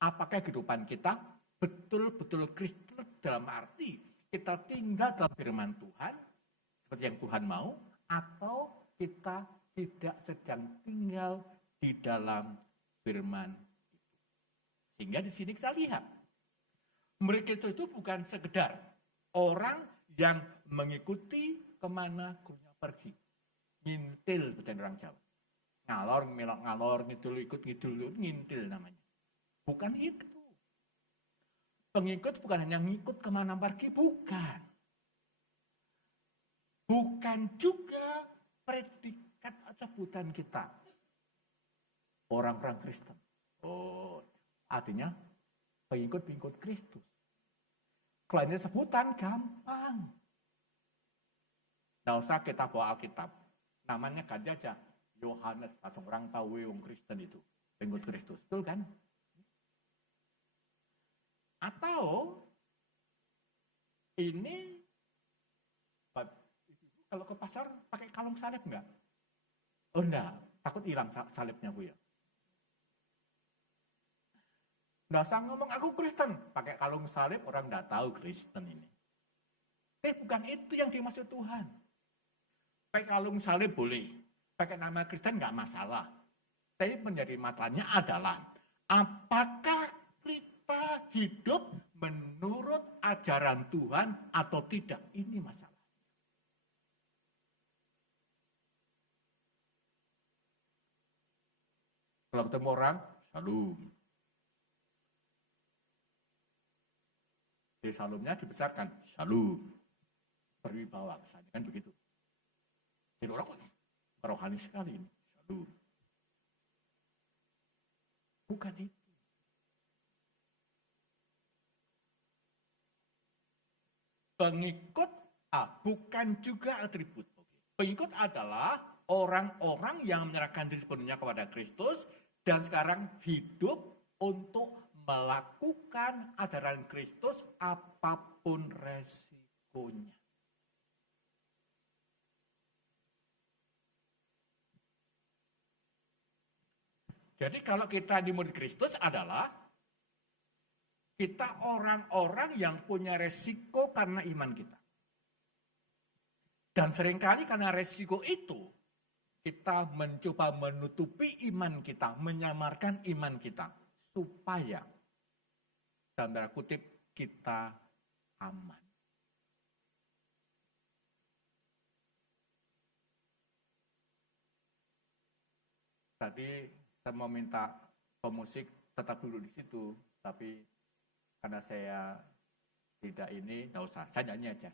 Apakah kehidupan kita betul-betul Kristen dalam arti kita tinggal dalam firman Tuhan seperti yang Tuhan mau, atau kita tidak sedang tinggal di dalam firman itu. Sehingga di sini kita lihat murid itu bukan sekedar orang yang mengikuti kemana gurunya pergi. Ngintil, bukan orang Jawa. Ngalor, melok ngalor, ngidul, ikut ngidul, ngintil namanya. Bukan itu. Pengikut bukan hanya ngikut kemana pergi, bukan. Bukan juga predikat atau sebutan kita. Orang-orang Kristen. Oh, artinya pengikut-pengikut Kristus. Kalau ini sebutan gampang. Nggak usah kita bawa Alkitab. Namanya ganti aja. Yohanes, langsung orang tahu wong Kristen itu. Pengikut Kristus. Betul kan? Atau ini kalau ke pasar pakai kalung salib enggak? Oh enggak, takut hilang salibnya Bu ya. Nggak usah ngomong aku Kristen, pakai kalung salib orang nggak tahu Kristen ini. Bukan itu yang dimaksud Tuhan. Pakai kalung salib boleh, pakai nama Kristen nggak masalah. Tapi menjadi masalahnya adalah apakah kita hidup menurut ajaran Tuhan atau tidak? Ini masalah. Kalau ketemu orang, salam. Di salumnya dibesarkan, shalom, berwibawa kesannya, kan begitu. Jadi orang rohani sekali ini, shalom. Bukan itu. Pengikut bukan juga atribut. Pengikut adalah orang-orang yang menyerahkan diri sepenuhnya kepada Kristus dan sekarang hidup untuk melakukan ajaran Kristus apapun resikonya. Jadi kalau kita di murid Kristus adalah kita orang-orang yang punya resiko karena iman kita. Dan seringkali karena resiko itu kita mencoba menutupi iman kita, menyamarkan iman kita supaya dalam tanda kutip kita aman. Tadi saya mau minta pemusik tetap dulu di situ, tapi karena saya tidak ini, nggak usah, saya nyanyi aja.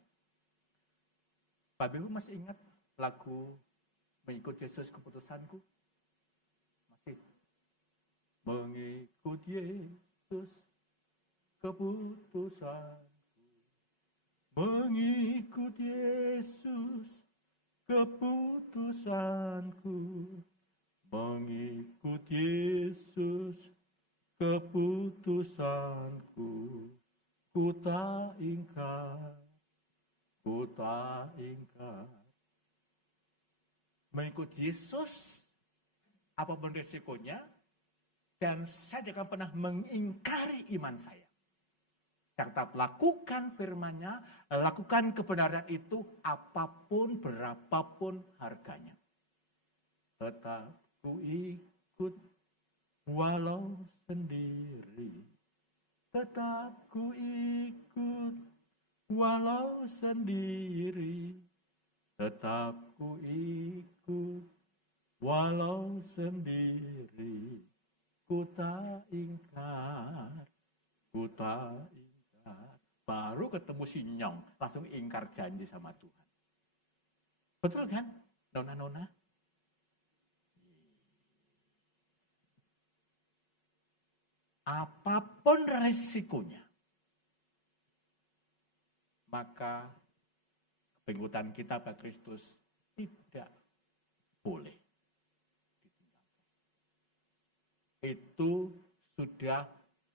Pak Ibu masih ingat lagu Mengikut Yesus Keputusanku? Masih? Mengikut Yesus keputusanku, mengikut Yesus keputusanku mengikut Yesus, keputusanku ku tak ingkar, ku tak ingkar. Mengikut Yesus apapun resikonya, dan saya jangan pernah mengingkari iman saya. Saya tetap lakukan firman-Nya, lakukan kebenaran itu apapun, berapapun harganya. Tetap ku ikut walau sendiri. Tetap ku ikut walau sendiri. Tetap ku ikut walau sendiri. Ku tak ingkar, ku tak ingkar. Baru ketemu si Nyong, langsung ingkar janji sama Tuhan. Betul kan, nona-nona? Apapun resikonya, maka pengikutan kita pada Kristus tidak boleh ditinggalkan. Itu sudah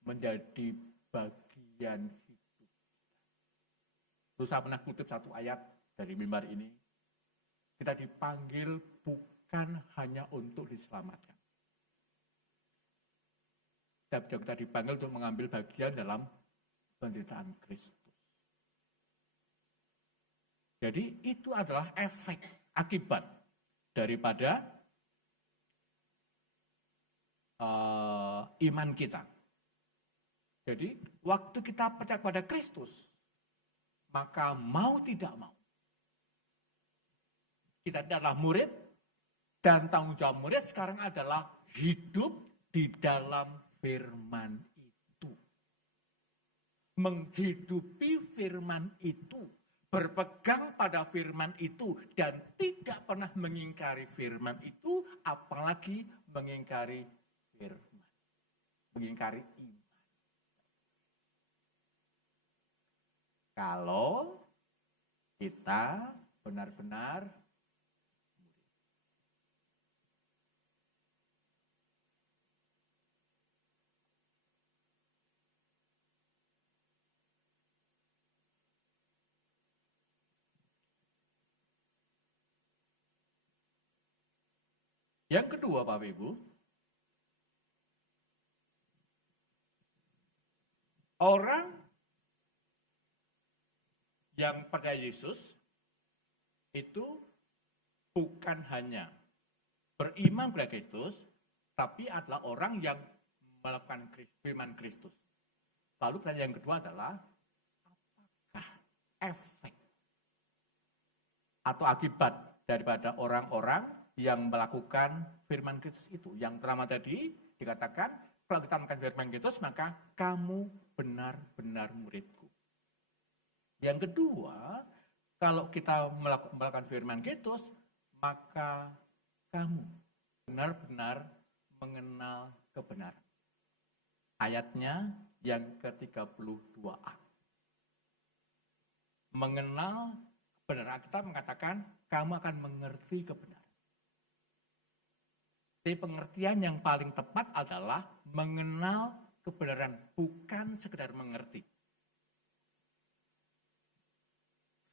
menjadi bagian hidup. Terus saya pernah kutip satu ayat dari mimbar ini. Kita dipanggil bukan hanya untuk diselamatkan. Tapi kita dipanggil untuk mengambil bagian dalam penderitaan Kristus. Jadi itu adalah efek, akibat daripada iman kita. Jadi waktu kita percaya kepada Kristus, maka mau tidak mau, kita adalah murid, dan tanggung jawab murid sekarang adalah hidup di dalam firman itu. Menghidupi firman itu, berpegang pada firman itu, dan tidak pernah mengingkari firman itu, apalagi mengingkari firman, mengingkari iman. Kalau kita benar-benar yang kedua, Bapak Ibu, orang yang percaya Yesus itu bukan hanya beriman pada Kristus, tapi adalah orang yang melakukan firman Kristus. Lalu pertanyaan yang kedua adalah, apakah efek atau akibat daripada orang-orang yang melakukan firman Kristus itu? Yang pertama tadi dikatakan, kalau kita melakukan firman Kristus, maka kamu benar-benar muridku. Yang kedua, kalau kita melakukan firman Kristus, maka kamu benar-benar mengenal kebenaran. Ayatnya yang ke-32a. Mengenal kebenaran, kita mengatakan kamu akan mengerti kebenaran. Jadi pengertian yang paling tepat adalah mengenal kebenaran, bukan sekedar mengerti.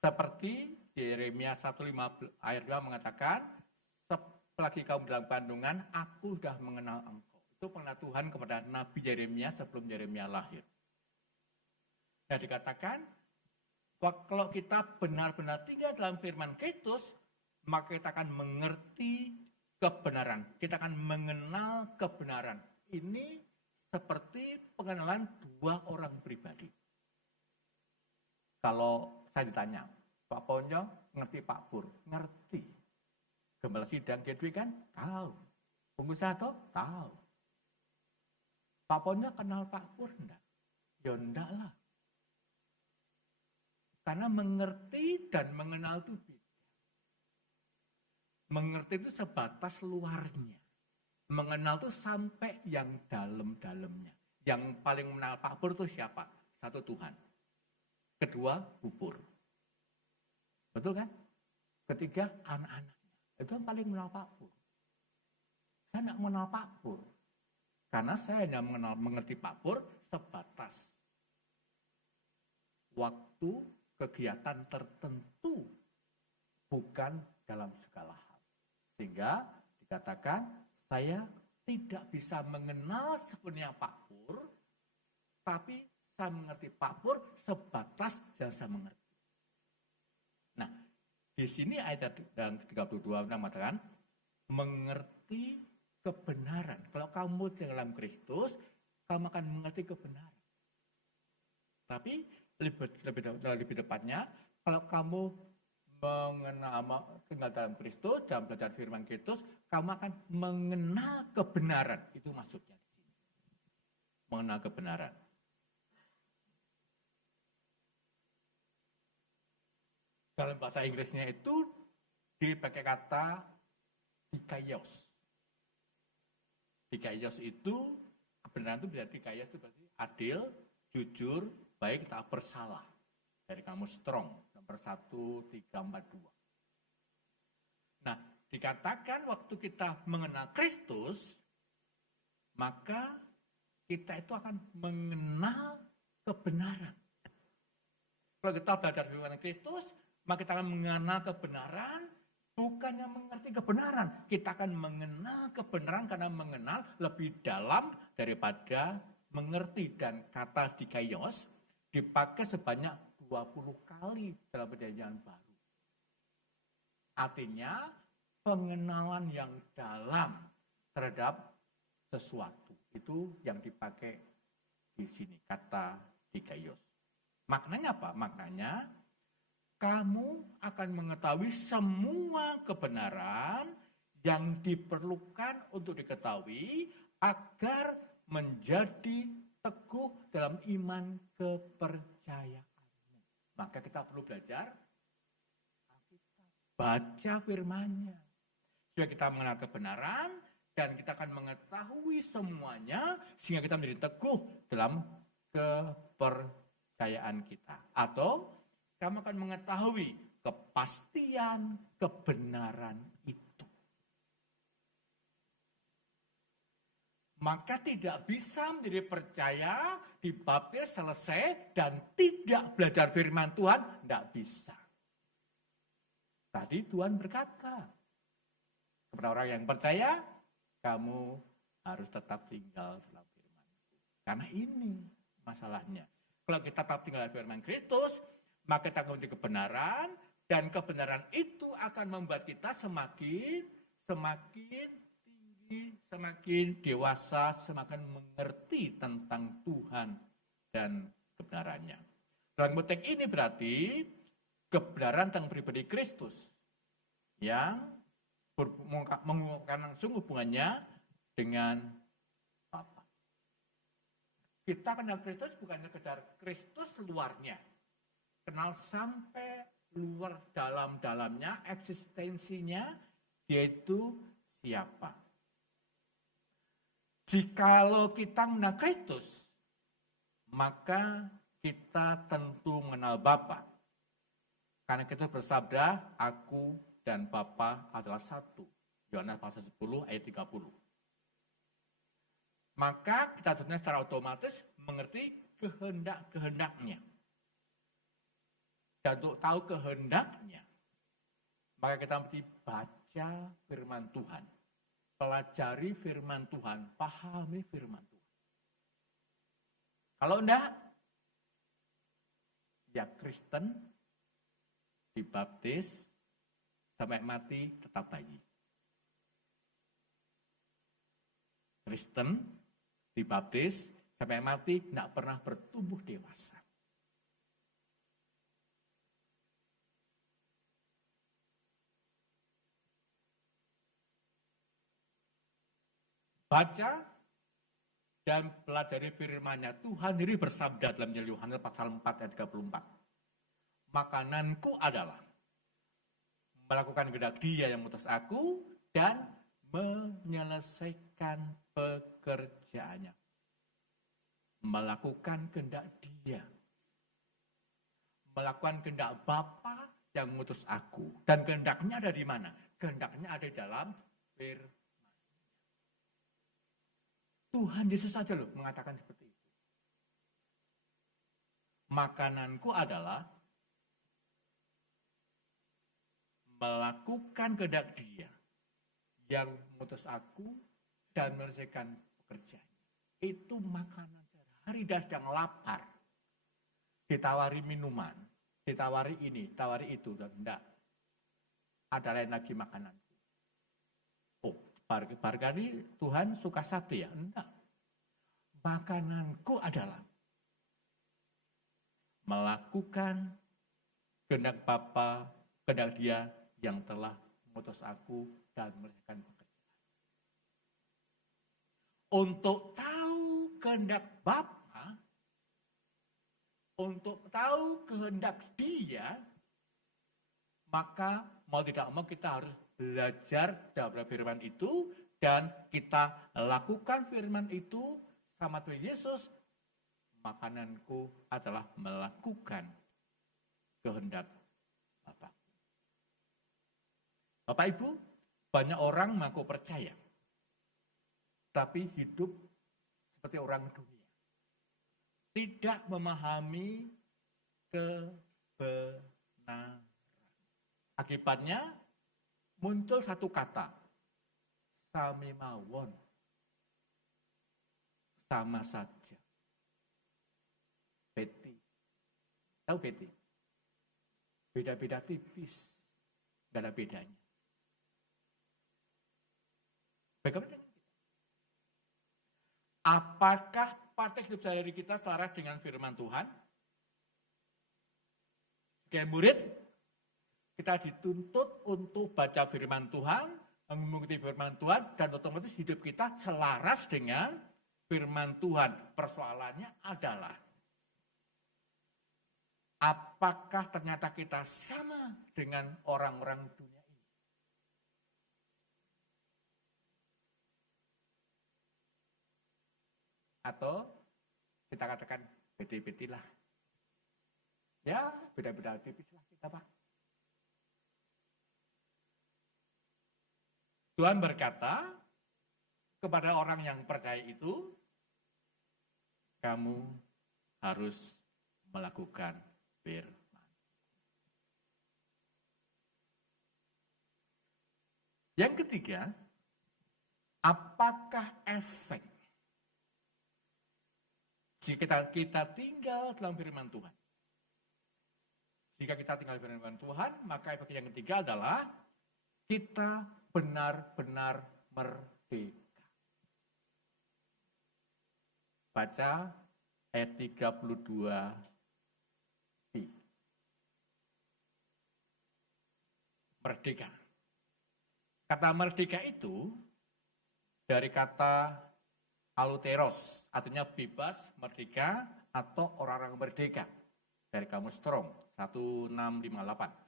Seperti Yeremia 1:5 ayat 2 mengatakan, selagi kamu dalam kandungan, aku sudah mengenal engkau. Itu pernah Tuhan kepada Nabi Yeremia sebelum Yeremia lahir. Nah, dikatakan, kalau kita benar-benar tinggal dalam firman Kristus, maka kita akan mengerti kebenaran. Kita akan mengenal kebenaran. Ini seperti pengenalan dua orang pribadi. Kalau saya ditanya, Pak Ponyo ngerti Pak Pur? Ngerti. Gembala sidang Gedwi kan? Tahu. Pengusaha tahu. Pak Ponyo kenal Pak Pur enggak? Ya enggak lah. Karena mengerti dan mengenal itu beda. Mengerti itu sebatas luarnya. Mengenal itu sampai yang dalam-dalamnya. Yang paling mengenal Pak Pur itu siapa? Satu, Tuhan. Kedua, bubur. Betul kan? Ketiga, anak-anaknya. Itu yang paling mengenal Pak Pur. Saya tidak mengenal Pak Pur. Karena saya hanya mengerti Pak Pur sebatas waktu kegiatan tertentu, bukan dalam segala hal. Sehingga dikatakan saya tidak bisa mengenal sepenuhnya Pak Pur, tapi saya mengerti Pak Pur sebatas yang saya mengerti. Nah, di sini ayat 32 mengatakan mengerti kebenaran. Kalau kamu dalam Kristus, kamu akan mengerti kebenaran. Tapi lebih tepatnya, kalau kamu tinggal dalam Kristus, dalam belajar firman Kristus, kamu akan mengenal kebenaran. Itu maksudnya di sini. Mengenal kebenaran. Dalam bahasa Inggrisnya itu dipakai kata dikaios. Dikaios itu, kebenaran itu berarti dikaios itu berarti adil, jujur, baik, tak bersalah. Dari kamus Strong, nomor 1342. Nah, dikatakan waktu kita mengenal Kristus, maka kita itu akan mengenal kebenaran. Kalau kita belajar firman Kristus, maka kita akan mengenal kebenaran, bukannya mengerti kebenaran. Kita akan mengenal kebenaran karena mengenal lebih dalam daripada mengerti. Dan kata dikaios dipakai sebanyak 20 kali dalam perjanjian baru. Artinya pengenalan yang dalam terhadap sesuatu. Itu yang dipakai di sini, kata dikaios. Maknanya apa? Maknanya kamu akan mengetahui semua kebenaran yang diperlukan untuk diketahui agar menjadi teguh dalam iman kepercayaanmu. Maka kita perlu belajar baca firman-Nya. Supaya kita mengenal kebenaran dan kita akan mengetahui semuanya sehingga kita menjadi teguh dalam kepercayaan kita. Atau kamu akan mengetahui kepastian kebenaran itu. Maka tidak bisa menjadi percaya, dibaptis, selesai, dan tidak belajar firman Tuhan, tidak bisa. Tadi Tuhan berkata, kepada orang yang percaya, kamu harus tetap tinggal dalam firman-Ku. Karena ini masalahnya. Kalau kita tetap tinggal dalam firman Kristus, maka kita akan mengerti kebenaran, dan kebenaran itu akan membuat kita semakin tinggi, semakin dewasa, semakin mengerti tentang Tuhan dan kebenarannya. Dalam konteks ini berarti kebenaran tentang pribadi Kristus yang mengungkapkan langsung hubungannya dengan Bapa. Kita kenal Kristus bukan sekedar Kristus luarnya, kenal sampai luar dalam-dalamnya, eksistensinya, yaitu siapa. Jikalau kita mengenal Kristus, maka kita tentu mengenal Bapa. Karena kita bersabda, aku dan Bapa adalah satu. Yohanes pasal 10 ayat 30. Maka kita tentunya secara otomatis mengerti kehendak-kehendaknya. Dan untuk tahu kehendaknya, maka kita mesti baca firman Tuhan. Pelajari firman Tuhan, pahami firman Tuhan. Kalau enggak, ya Kristen, dibaptis, sampai mati tetap bayi. Kristen, dibaptis, sampai mati tidak pernah bertumbuh dewasa. Baca dan pelajari firman-Nya. Tuhan sendiri bersabda dalam Injil Yohanes pasal 4 ayat 34. Makananku adalah melakukan kehendak Dia yang mengutus aku dan menyelesaikan pekerjaannya. Melakukan kehendak Dia. Melakukan kehendak Bapa yang mengutus aku. Dan kehendaknya ada di mana? Kehendaknya ada di dalam firman. Tuhan Yesus saja loh mengatakan seperti itu. Makananku adalah melakukan kehendak Dia yang mengutus aku dan menyelesaikan pekerjaan. Itu makanan sehari-hari. Dah sedang lapar. Ditawari minuman, ditawari ini, ditawari itu, dan enggak. Ada lain lagi makananku. Oh, barangkali Tuhan suka sate ya? Enggak. Makananku adalah melakukan kehendak Bapa, kehendak Dia yang telah mengutus aku dan menyelesaikan pekerjaan. Untuk tahu kehendak Bapa, untuk tahu kehendak Dia, maka mau tidak mau kita harus belajar dari firman itu dan kita lakukan firman itu sama Tuhan Yesus. Makananku adalah melakukan kehendak Bapa. Bapak Ibu, banyak orang mengaku percaya, tapi hidup seperti orang dunia. Tidak memahami kebenaran. Akibatnya muncul satu kata, sami mawon, sama saja. Beti, tahu beti? Beda-beda tipis, gak ada bedanya. Bagaimana dengan kita? Apakah praktek hidup sehari-hari kita selaras dengan firman Tuhan? Sebagai murid, kita dituntut untuk baca firman Tuhan, mengikuti firman Tuhan, dan otomatis hidup kita selaras dengan firman Tuhan. Persoalannya adalah, apakah ternyata kita sama dengan orang-orang dunia ini? Atau kita katakan beda-beda lah. Ya, beda-beda tipis lah kita, Pak. Tuhan berkata kepada orang yang percaya itu, kamu harus melakukan firman. Yang ketiga, apakah efek jika kita tinggal dalam firman Tuhan? Jika kita tinggal dalam firman Tuhan, maka efek yang ketiga adalah kita benar-benar merdeka. Baca ayat 32b. Merdeka. Kata merdeka itu dari kata aluteros, artinya bebas, merdeka, atau orang-orang merdeka. Dari kamus Strong, 1658.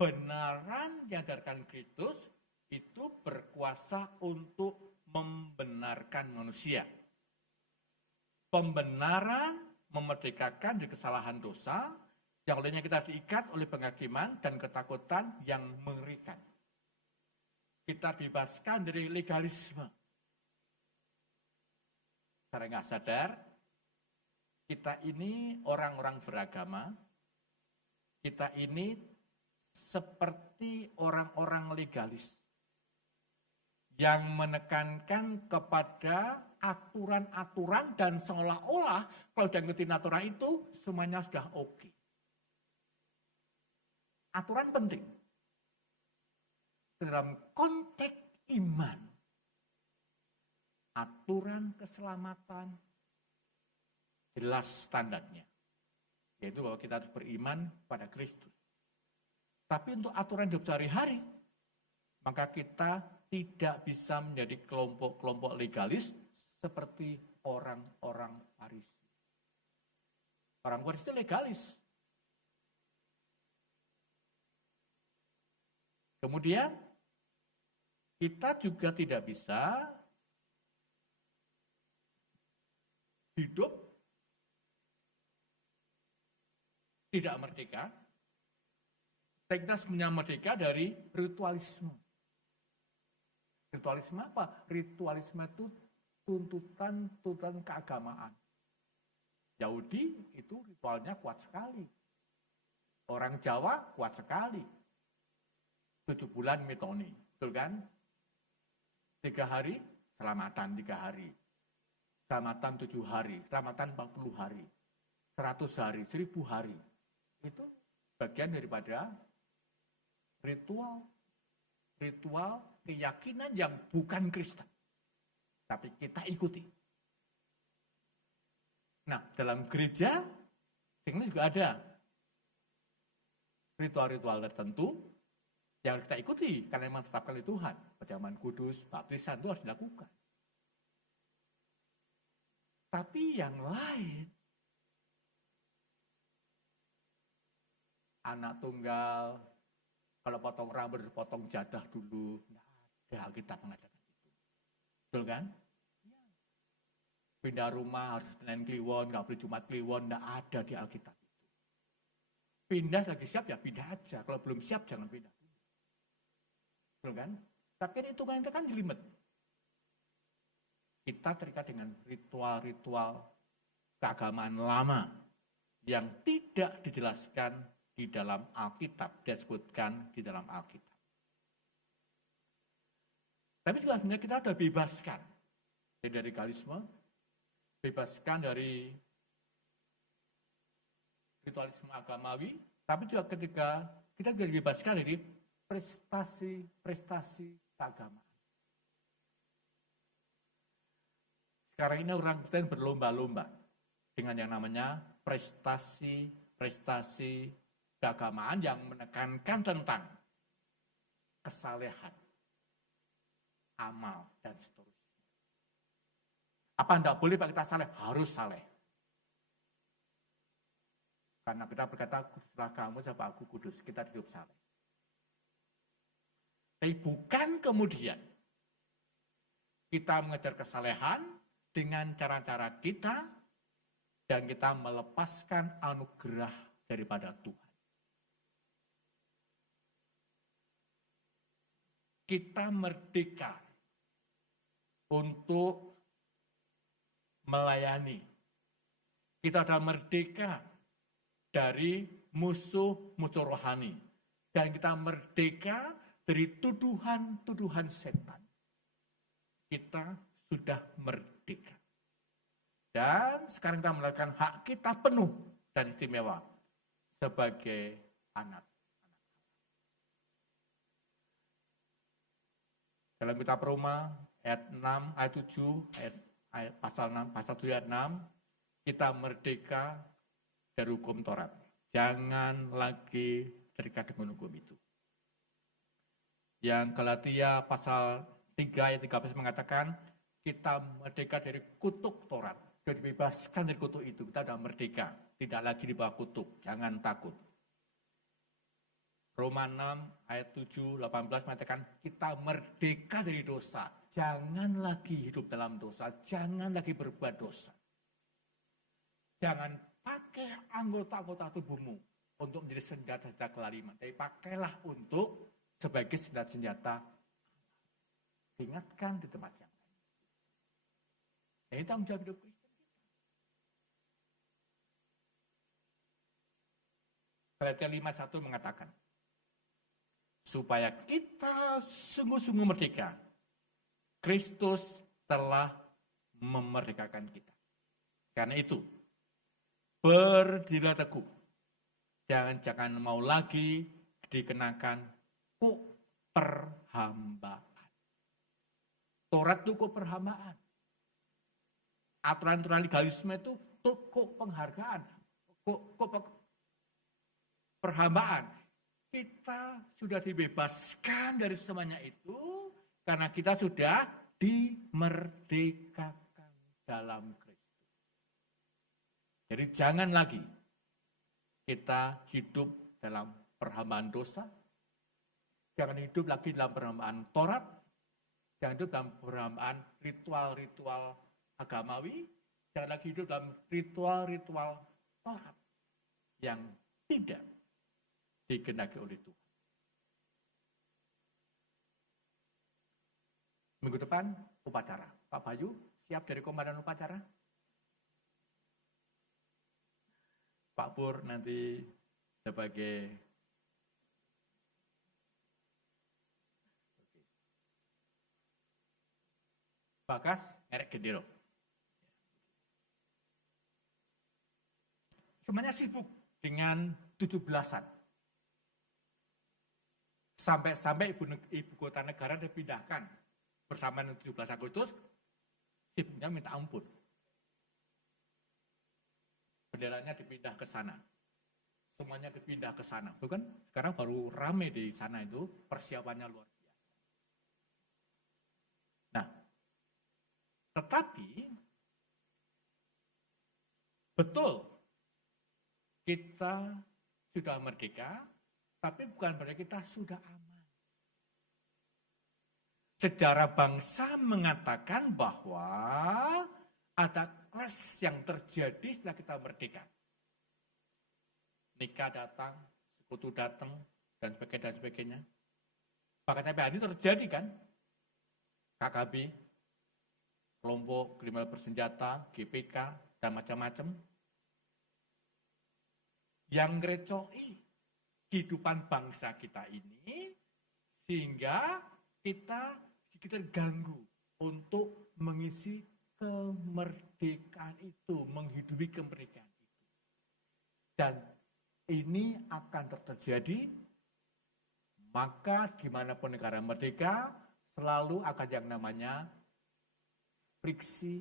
Kebenaran yang diajarkan Kristus itu berkuasa untuk membenarkan manusia. Pembenaran memerdekakan dari kesalahan dosa, yang olehnya kita diikat oleh penghakiman dan ketakutan yang mengerikan. Kita bebaskan dari legalisme. Secara nggak sadar, kita ini orang-orang beragama, kita ini seperti orang-orang legalis yang menekankan kepada aturan-aturan dan seolah-olah kalau udah ngikutin aturan itu semuanya sudah oke. Aturan penting. Dalam konteks iman, aturan keselamatan jelas standarnya, yaitu bahwa kita harus beriman pada Kristus. Tapi untuk aturan hidup sehari-hari, maka kita tidak bisa menjadi kelompok-kelompok legalis seperti orang-orang Farisi. Orang Farisi itu legalis. Kemudian, kita juga tidak bisa hidup tidak merdeka, dan kita sebenarnya merdeka dari ritualisme. Ritualisme apa? Ritualisme itu tuntutan keagamaan. Yahudi itu ritualnya kuat sekali. Orang Jawa kuat sekali. 7 bulan metoni, betul kan? 3 hari, selamatan 3 hari. Selamatan 7 hari, selamatan 40 hari. 100 hari, 1000 hari. Itu bagian daripada ritual keyakinan yang bukan Kristen. Tapi kita ikuti. Nah, dalam gereja, ini juga ada ritual-ritual tertentu yang kita ikuti karena memang ditetapkan oleh Tuhan. Perjamuan kudus, baptisan itu harus dilakukan. Tapi yang lain, anak tunggal, kalau potong rambut, potong jadah dulu. Nggak ada Alkitab mengatakan itu. Betul kan? Pindah rumah harus Senin Kliwon, nggak boleh Jumat Kliwon, nggak ada di Alkitab itu. Pindah lagi siap ya pindah aja. Kalau belum siap jangan pindah. Betul kan? Tapi kan hitungan kita kan jelimet. Kita terikat dengan ritual-ritual keagamaan lama yang tidak dijelaskan di dalam Alkitab, disebutkan di dalam Alkitab. Tapi juga sebenarnya kita sudah bebaskan dari radikalisme, bebaskan dari ritualisme agamawi, tapi juga ketika kita juga dibebaskan dari prestasi keagamaan. Sekarang ini orang Kristen berlomba-lomba dengan yang namanya prestasi keagamaan yang menekankan tentang kesalehan, amal, dan seterusnya. Apa enggak boleh Pak kita saleh? Harus saleh. Karena kita berkata, setelah kamu siapa aku kudus, kita hidup saleh. Tapi bukan kemudian kita mengejar kesalehan dengan cara-cara kita dan kita melepaskan anugerah daripada Tuhan. Kita merdeka untuk melayani. Kita adalah merdeka dari musuh-musuh rohani. Dan kita merdeka dari tuduhan-tuduhan setan. Kita sudah merdeka. Dan sekarang kita melakukan hak kita penuh dan istimewa sebagai anak. Dalam kitab Roma ayat 6, ayat 7, pasal 6, pasal 7 ayat 6, kita merdeka dari hukum Taurat. Jangan lagi terikat dengan hukum itu. Yang Galatia pasal 3 ayat 13 mengatakan, kita merdeka dari kutuk Taurat. Sudah dibebaskan dari kutuk itu, kita sudah merdeka. Tidak lagi di bawah kutuk, jangan takut. Roma 6 ayat 7, 18 mengatakan, kita merdeka dari dosa. Jangan lagi hidup dalam dosa, jangan lagi berbuat dosa. Jangan pakai anggota-anggota tubuhmu untuk menjadi senjata-senjata kelaliman. Tapi pakailah untuk sebagai senjata-senjata. Ingatkan di tempat yang lain. Ini tanggung jawab hidup Kristen kita. Galatia 5:1 mengatakan, supaya kita sungguh-sungguh merdeka, Kristus telah memerdekakan kita. Karena itu, berdirilah teguh. Jangan mau lagi dikenakan perhambaan. Taurat itu kok perhambaan. Aturan-aturan legalisme itu kok penghargaan. Kok perhambaan. Kita sudah dibebaskan dari semuanya itu karena kita sudah dimerdekakan dalam Kristus. Jadi jangan lagi kita hidup dalam perhambaan dosa, jangan hidup lagi dalam perhambaan Taurat, jangan hidup dalam perhambaan ritual-ritual agamawi, jangan lagi hidup dalam ritual-ritual Taurat yang tidak dikehendaki oleh Tuhan. Minggu depan upacara. Pak Bayu siap dari komandan upacara? Pak Pur nanti sebagai Bagas ngerek gendero. Semuanya sibuk dengan 17-an. Sampai ibu kota negara dipindahkan bersama 17 Agustus, sibuknya minta ampun. Benderanya dipindah ke sana. Semuanya dipindah ke sana. Bukan? Sekarang baru rame di sana itu, persiapannya luar biasa. Nah, tetapi betul kita sudah merdeka, tapi bukan berarti kita sudah aman. Sejarah bangsa mengatakan bahwa ada clash yang terjadi setelah kita merdeka. Nikah datang, sekutu datang, dan sebagainya. Bahkan sampai hari ini terjadi kan? KKB, kelompok kriminal bersenjata, GPK, dan macam-macam. Yang ngerecoi kehidupan bangsa kita ini, sehingga kita terganggu untuk mengisi kemerdekaan itu, menghidupi kemerdekaan itu. Dan ini akan terjadi, maka dimanapun negara merdeka, selalu akan yang namanya friksi,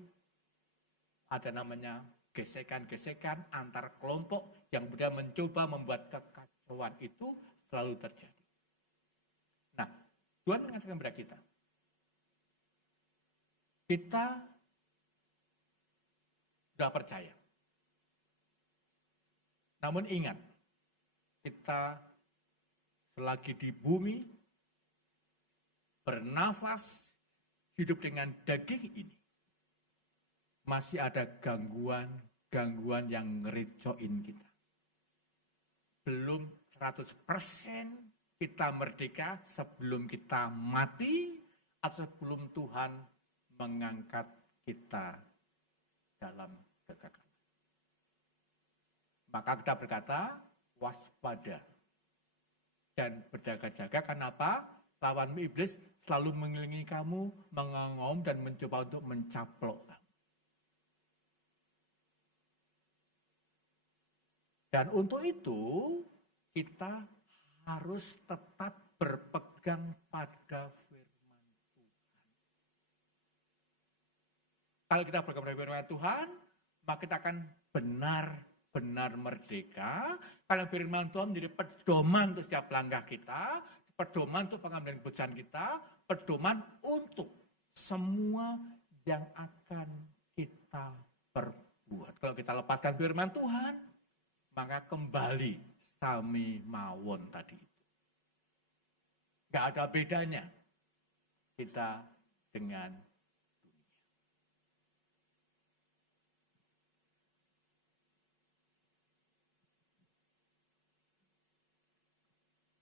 ada namanya gesekan-gesekan antar kelompok yang sudah mencoba membuat kekacauan itu selalu terjadi. Nah, Tuhan mengatakan kepada kita sudah percaya. Namun ingat, kita selagi di bumi, bernafas, hidup dengan daging ini, masih ada gangguan yang ngericoin kita. Belum 100% kita merdeka sebelum kita mati, atau sebelum Tuhan mengangkat kita dalam kekekalan. Maka kita berkata, waspada dan berjaga-jaga. Kenapa? Lawan iblis selalu mengelilingi kamu, mengangom dan mencoba untuk mencaplok kamu. Dan untuk itu, kita harus tetap berpegang pada firman Tuhan. Kalau kita berpegang pada firman Tuhan, maka kita akan benar-benar merdeka. Kalau firman Tuhan menjadi pedoman untuk setiap langkah kita, pedoman untuk pengambilan keputusan kita, pedoman untuk semua yang akan kita perbuat. Kalau kita lepaskan firman Tuhan, maka kembali sami mawon tadi itu. Gak ada bedanya kita dengan dunia.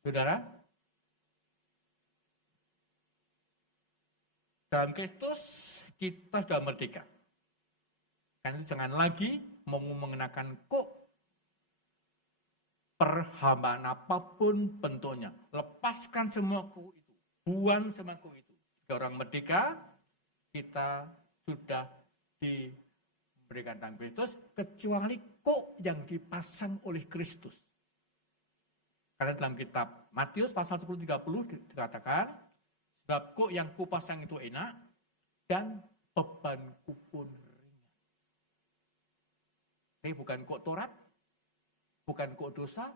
Saudara, dalam Kristus kita sudah merdeka. Karena itu jangan lagi mau mengenakan perhambaan apapun bentuknya. Lepaskan semua itu. Buang semua itu. Jika orang merdeka, kita sudah diberikan tentang Kristus, kecuali yang dipasang oleh Kristus. Karena dalam kitab Matius pasal 10:30 dikatakan, sebab yang kupasang itu enak, dan bebanku pun ringan. Ini bukan Taurat, bukan dosa,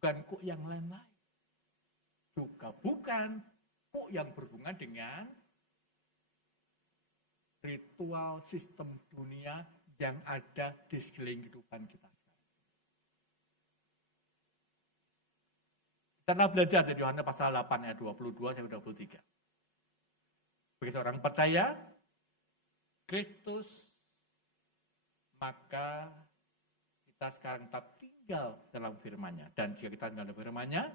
bukan yang lain-lain. Juga bukan yang berhubungan dengan ritual sistem dunia yang ada di sekeliling kehidupan kita sekarang. Kita belajar dari Yohanes pasal 8 ayat 22 sampai 23. Bagi seorang percaya Kristus, maka kita kita sekarang tetap tinggal dalam firman-Nya. Dan jika kita tinggal dalam firman-Nya,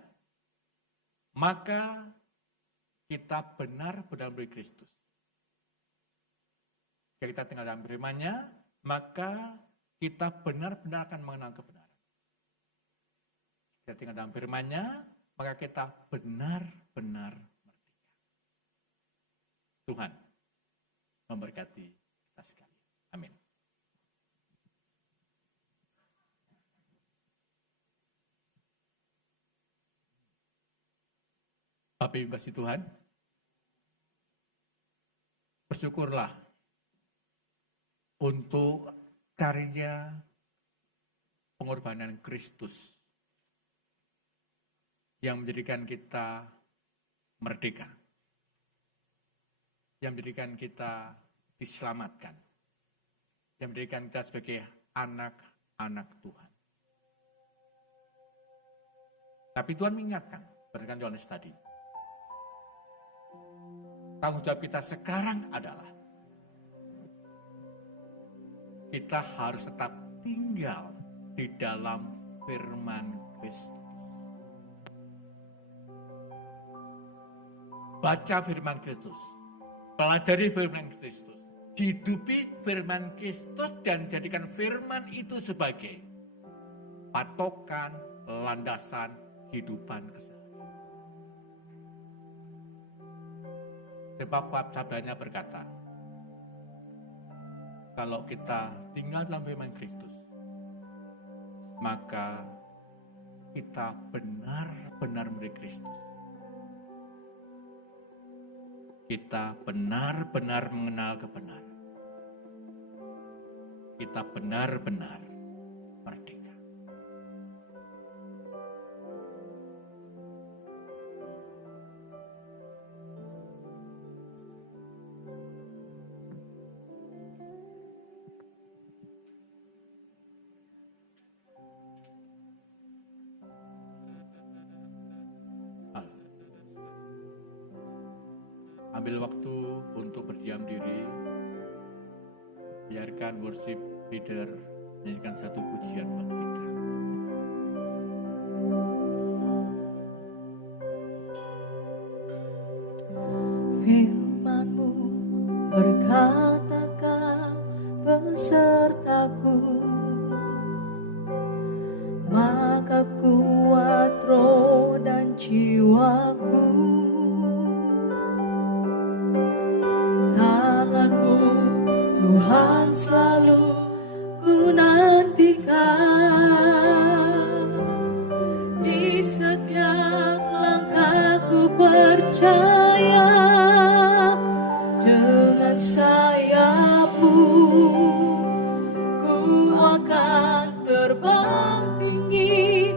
maka kita benar-benar milik Kristus. Jika kita tinggal dalam firman-Nya, maka kita benar-benar akan mengenal kebenaran. Jika kita tinggal dalam firman-Nya, maka kita benar-benar merdeka. Tuhan memberkati kita sekalian. Amin. Bapak Ibu kasih Tuhan, bersyukurlah untuk karya pengorbanan Kristus yang menjadikan kita merdeka, yang menjadikan kita diselamatkan, yang menjadikan kita sebagai anak-anak Tuhan. Tapi Tuhan mengingatkan, berdasarkan Yohanes tadi, tanggung jawab kita sekarang adalah kita harus tetap tinggal di dalam firman Kristus. Baca firman Kristus, pelajari firman Kristus, hidupi firman Kristus dan jadikan firman itu sebagai patokan, landasan kehidupan keseharian. Sebab sabdanya berkata, kalau kita tinggal dalam firman Kristus, maka kita benar-benar milik Kristus. Kita benar-benar mengenal kebenaran. Kita benar-benar merdeka. Ambil waktu untuk berdiam diri. Biarkan worship leader menyanyikan satu pujian buat kita. Firman-Mu berkata Kau besertaku, maka kuat roh dan jiwaku. Tangan-Mu Tuhan selalu ku nantikan, di setiap langkahku percaya, dengan sayap-Mu ku akan terbang tinggi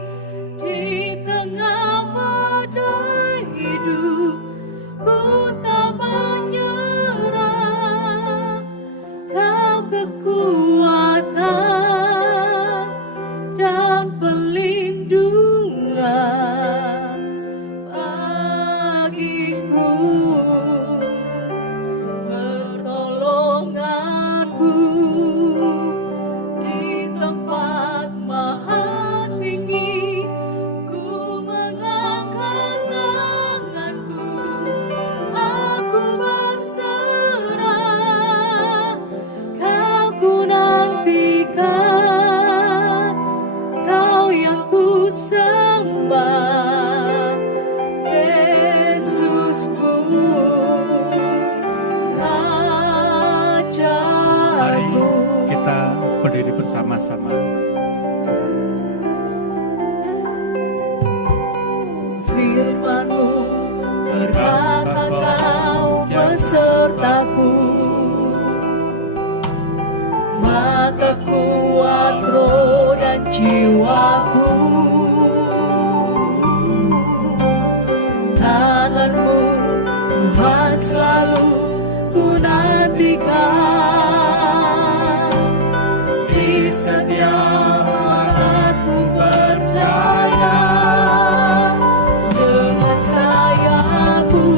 di tengah badai hidup. Ku tak menyerah, Kau kekuatan dan perlindungan bagiku, pertolonganku di tempat maha tinggi. Ku mengangkat tanganku, aku berserah, Kau ku nantikan, Kau yang ku sembah, Yesusku, Mari ajarku. kita berdiri bersama-sama. Firman-Mu berkata Kau besertaku, maka kuat roh dan jiwaku. Tangan-Mu Tuhan selalu ku nantikan, di setiap langkahku percaya, dengan sayap-Mu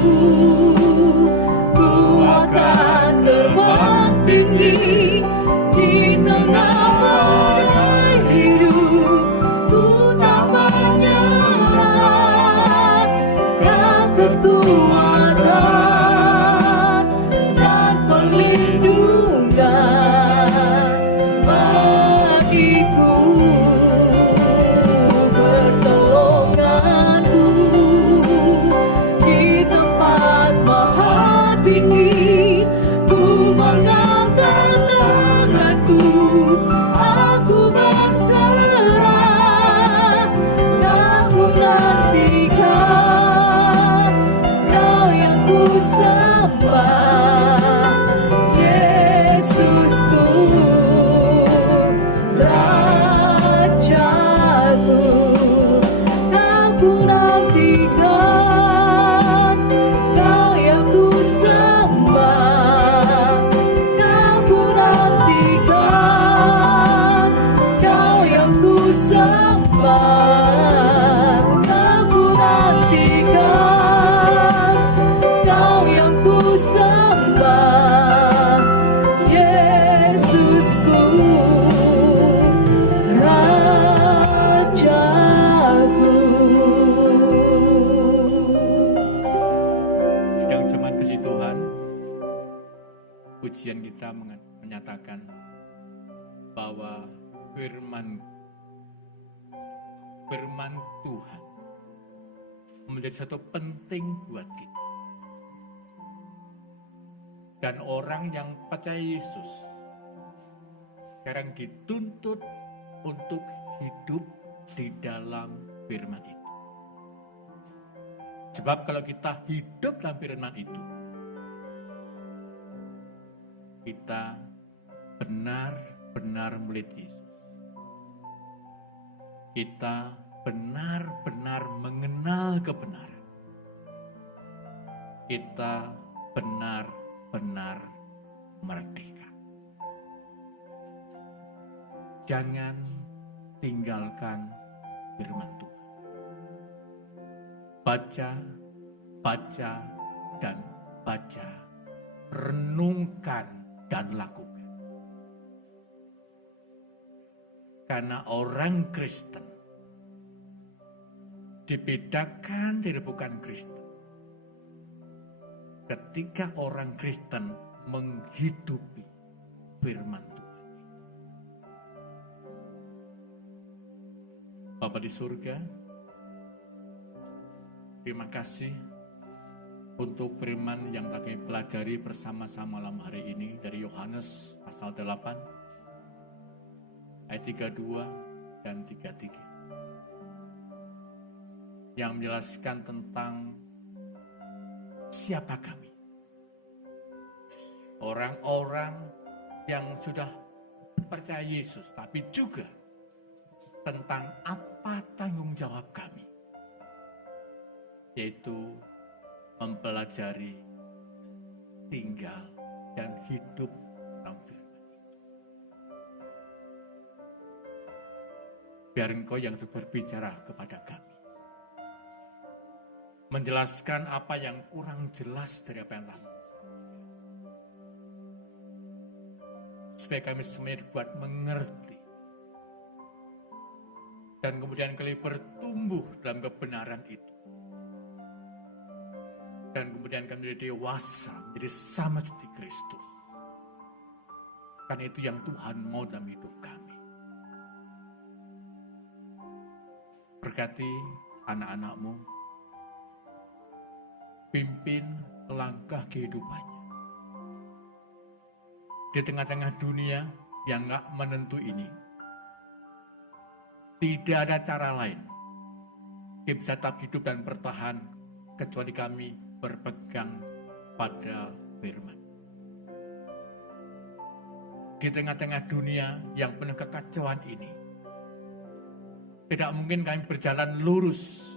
ku akan terbang tinggi di tengah badai hidup. sembah, kau ku nantikan, kau yang ku sembah, Yesusku, Rajaku. Sedang zaman kasih Tuhan, pujian kita menyatakan bahwa firman Tuhan menjadi satu penting buat kita. Dan orang yang percaya Yesus sekarang dituntut untuk hidup di dalam firman itu. Sebab kalau kita hidup dalam firman itu, kita benar-benar melihat Yesus. Kita benar-benar mengenal kebenaran. Kita benar-benar merdeka. Jangan tinggalkan firman Tuhan. Baca, dan baca. Renungkan dan lakukan. Karena orang Kristen dibedakan dari bukan Kristen ketika orang Kristen menghidupi firman Tuhan. Bapa di surga, terima kasih untuk firman yang kami pelajari bersama-sama malam hari ini dari Yohanes pasal 8 ayat 32 dan 33 yang menjelaskan tentang siapa kami. Orang-orang yang sudah percaya Yesus, tapi juga tentang apa tanggung jawab kami, yaitu mempelajari, tinggal, dan hidup dalam firman. Biar Engkau yang berbicara kepada kami, menjelaskan apa yang kurang jelas dari apa yang telah supaya kami semuanya dibuat mengerti, dan kemudian kami bertumbuh dalam kebenaran itu, dan kemudian kami menjadi dewasa, menjadi sama seperti Kristus. Karena itu yang Tuhan mau dalam hidup kami. Berkati anak-anak-Mu, pimpin langkah kehidupannya di tengah-tengah dunia yang gak menentu ini. Tidak ada cara lain kita bisa tetap hidup dan bertahan kecuali kami berpegang pada firman. Di tengah-tengah dunia yang penuh kekacauan ini, tidak mungkin kami berjalan lurus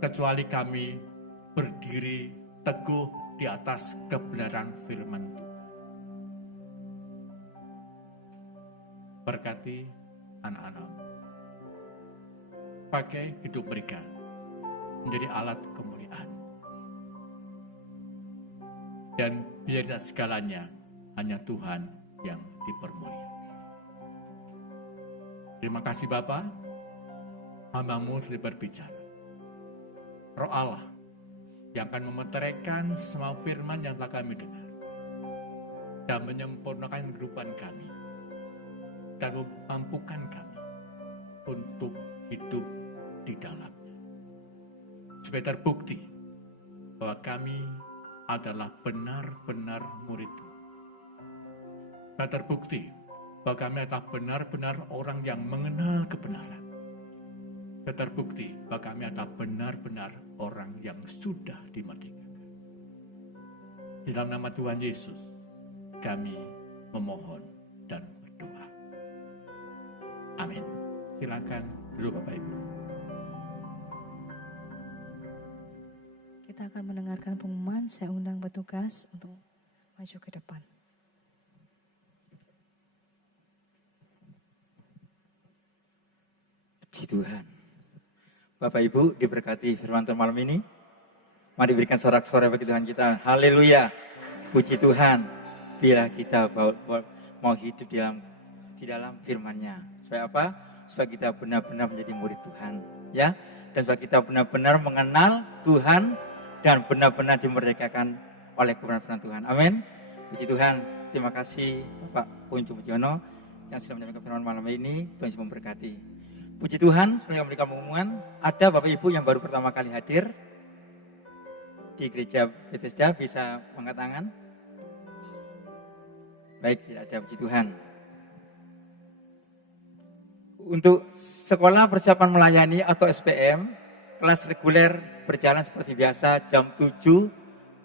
kecuali kami berdiri teguh di atas kebenaran firman Tuhan. Berkati anak-anak, pakai hidup mereka menjadi alat kemuliaan. Dan biarlah segalanya hanya Tuhan yang dipermuliakan. Terima kasih Bapa, hamba-Mu sudah berbicara. Roh Allah yang akan memeteraikan semua firman yang telah kami dengar dan menyempurnakan kehidupan kami dan memampukan kami untuk hidup di dalamnya. Supaya terbukti bahwa kami adalah benar-benar murid-Mu. Supaya terbukti bahwa kami adalah benar-benar orang yang mengenal kebenaran. Terbukti bahwa kami adalah benar-benar orang yang sudah dimerdekakan. Di dalam nama Tuhan Yesus, kami memohon dan berdoa. Amin. Silakan duduk Bapak Ibu. Kita akan mendengarkan pengumuman. Saya undang petugas untuk maju ke depan. Tuhan. Bapak Ibu diberkati firman Tuhan malam ini. Mari berikan sorak-sorai bagi Tuhan kita. Haleluya. Puji Tuhan. Bila kita mau hidup di dalam firman-Nya. Supaya apa? Supaya kita benar-benar menjadi murid Tuhan. Ya. Dan supaya kita benar-benar mengenal Tuhan dan benar-benar dimerdekakan oleh kebenaran Tuhan. Amin. Puji Tuhan. Terima kasih Bapak Puncung Pujono yang sudah menyampaikan firman malam ini. Tuhan Yesus memberkati. Puji Tuhan, sebelum memberikan pengumuman, ada Bapak Ibu yang baru pertama kali hadir di gereja Bethesda, bisa angkat tangan. Baik, tidak ada, puji Tuhan. Untuk sekolah persiapan melayani atau SPM, kelas reguler berjalan seperti biasa jam 7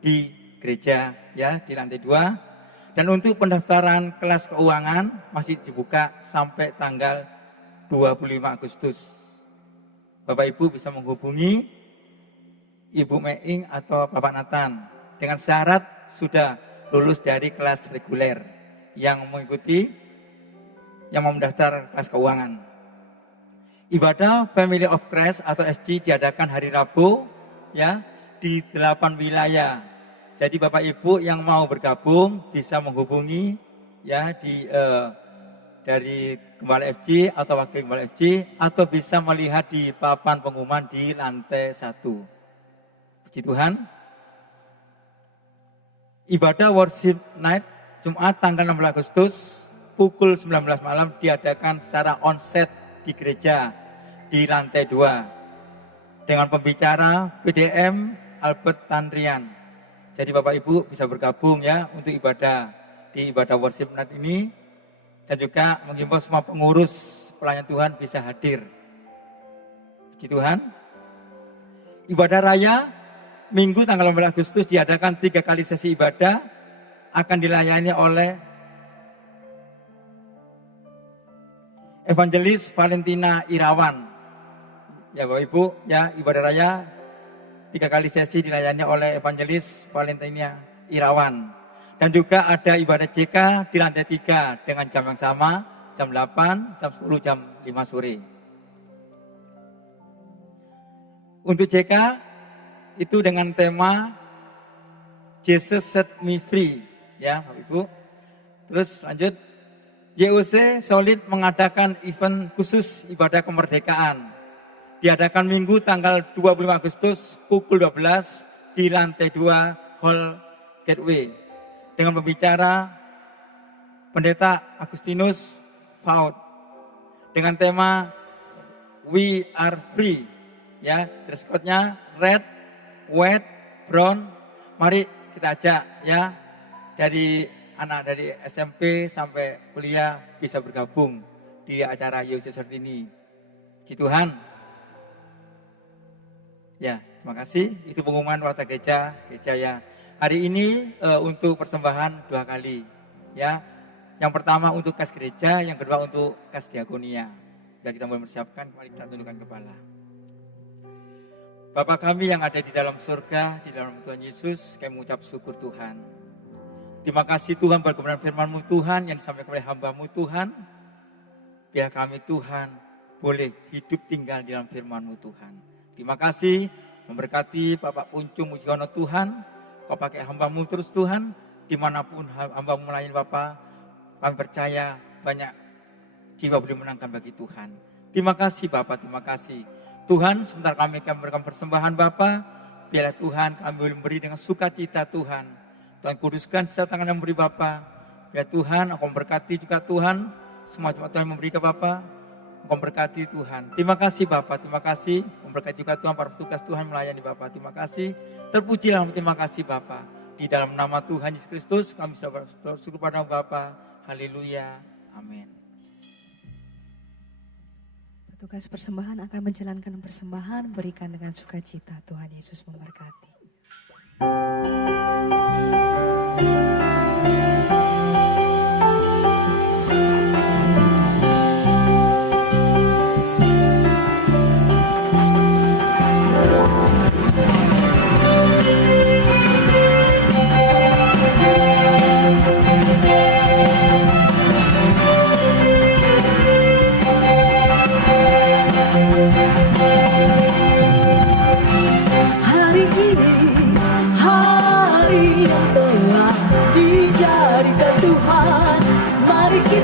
di gereja, ya, di lantai 2. Dan untuk pendaftaran kelas keuangan masih dibuka sampai tanggal 25 Agustus. Bapak Ibu bisa menghubungi Ibu Meing atau Bapak Nathan dengan syarat sudah lulus dari kelas reguler yang mengikuti, yang mau mendaftar kelas keuangan. Ibadah Family of Christ atau FG diadakan hari Rabu, ya, di 8 wilayah. Jadi Bapak Ibu yang mau bergabung bisa menghubungi, ya, dari Gembala FG atau wakil Gembala FG, atau bisa melihat di papan pengumuman di lantai 1. Puji Tuhan. Ibadah Worship Night Jumat tanggal 16 Agustus pukul 19 malam diadakan secara onset di gereja di lantai 2 dengan pembicara PDM Albert Tandrian. Jadi Bapak Ibu bisa bergabung, ya, untuk ibadah di ibadah Worship Night ini. Dan juga mengimbau semua pengurus pelayan Tuhan bisa hadir. Puji Tuhan. Ibadah raya Minggu tanggal 15 Agustus diadakan 3 kali sesi ibadah, akan dilayani oleh Evangelis Valentina Irawan. Ya Bapak Ibu, ya, ibadah raya 3 kali sesi dilayani oleh Evangelis Valentina Irawan. Dan juga ada ibadah CK di lantai 3 dengan jam yang sama, jam 8, jam 10, jam 5 sore. Untuk CK itu dengan tema Jesus Set Me Free, ya Bapak Ibu. Terus lanjut, YOC Solid mengadakan event khusus ibadah kemerdekaan. Diadakan Minggu tanggal 25 Agustus pukul 12 di lantai 2 Hall Gateway. Dengan pembicara Pendeta Agustinus Faut dengan tema We Are Free, ya, dress code-nya red, white, brown. Mari kita ajak, ya, dari anak dari SMP sampai kuliah bisa bergabung di acara YOC seperti ini. Puji Tuhan. Ya, terima kasih. Itu pengumuman warta gereja ya. Hari ini untuk persembahan 2 kali, ya. Yang pertama untuk kas gereja, yang kedua untuk kas diakonia. Biar kita mulai mempersiapkan, mari kita tundukkan kepala. Bapa kami yang ada di dalam surga, di dalam Tuhan Yesus, kami mengucap syukur Tuhan. Terima kasih Tuhan buat kebenaran firman-Mu Tuhan yang disampaikan oleh hamba-Mu Tuhan. Biar kami Tuhan boleh hidup tinggal di dalam firman-Mu Tuhan. Terima kasih memberkati Bapak Puncung Pujono Tuhan. Kau pakai hamba-Mu terus Tuhan, dimanapun hamba-Mu melayani Bapa, kami percaya banyak jiwa boleh menangkan bagi Tuhan. Terima kasih Bapak, terima kasih. Tuhan, sebentar kami akan memberikan persembahan Bapa, biarlah Tuhan kami boleh memberi dengan sukacita Tuhan. Tuhan kuduskan setiap tangan yang memberi Bapa. Biar Tuhan, Engkau memberkati juga Tuhan, semua jemaat Tuhan yang memberi ke Bapa, Engkau memberkati Tuhan. Terima kasih Bapa, terima kasih. Memberkati juga Tuhan para petugas Tuhan melayani Bapa, terima kasih. Terpujilah, terima kasih Bapa. Di dalam nama Tuhan Yesus Kristus kami bersyukur pada Bapa. Haleluya. Amin. Petugas persembahan akan menjalankan persembahan, berikan dengan sukacita. Tuhan Yesus memberkati.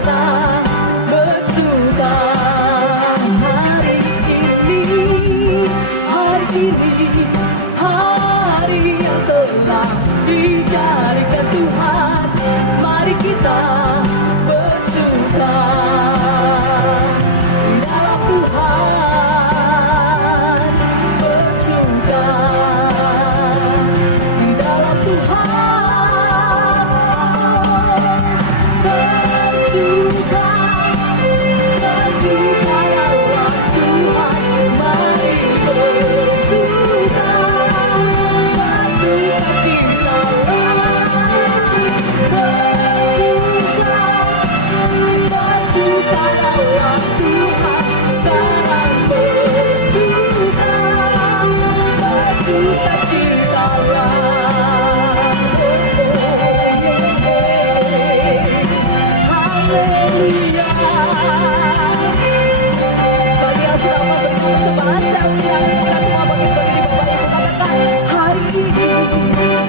kita bersuka hari ini, hari yang telah dijadikan Tuhan. Mari kita bersuka di dalam Tuhan, bersuka di dalam Tuhan, bersuka dalam Tuhan. Mari bersuka di dalam Tuhan. Sekarang bersuka di dalam. Haleluya. Bagi yang sudah membentuk sebahasa, kita semua bagi-bagi Bapak Ibu katakan, hari ini,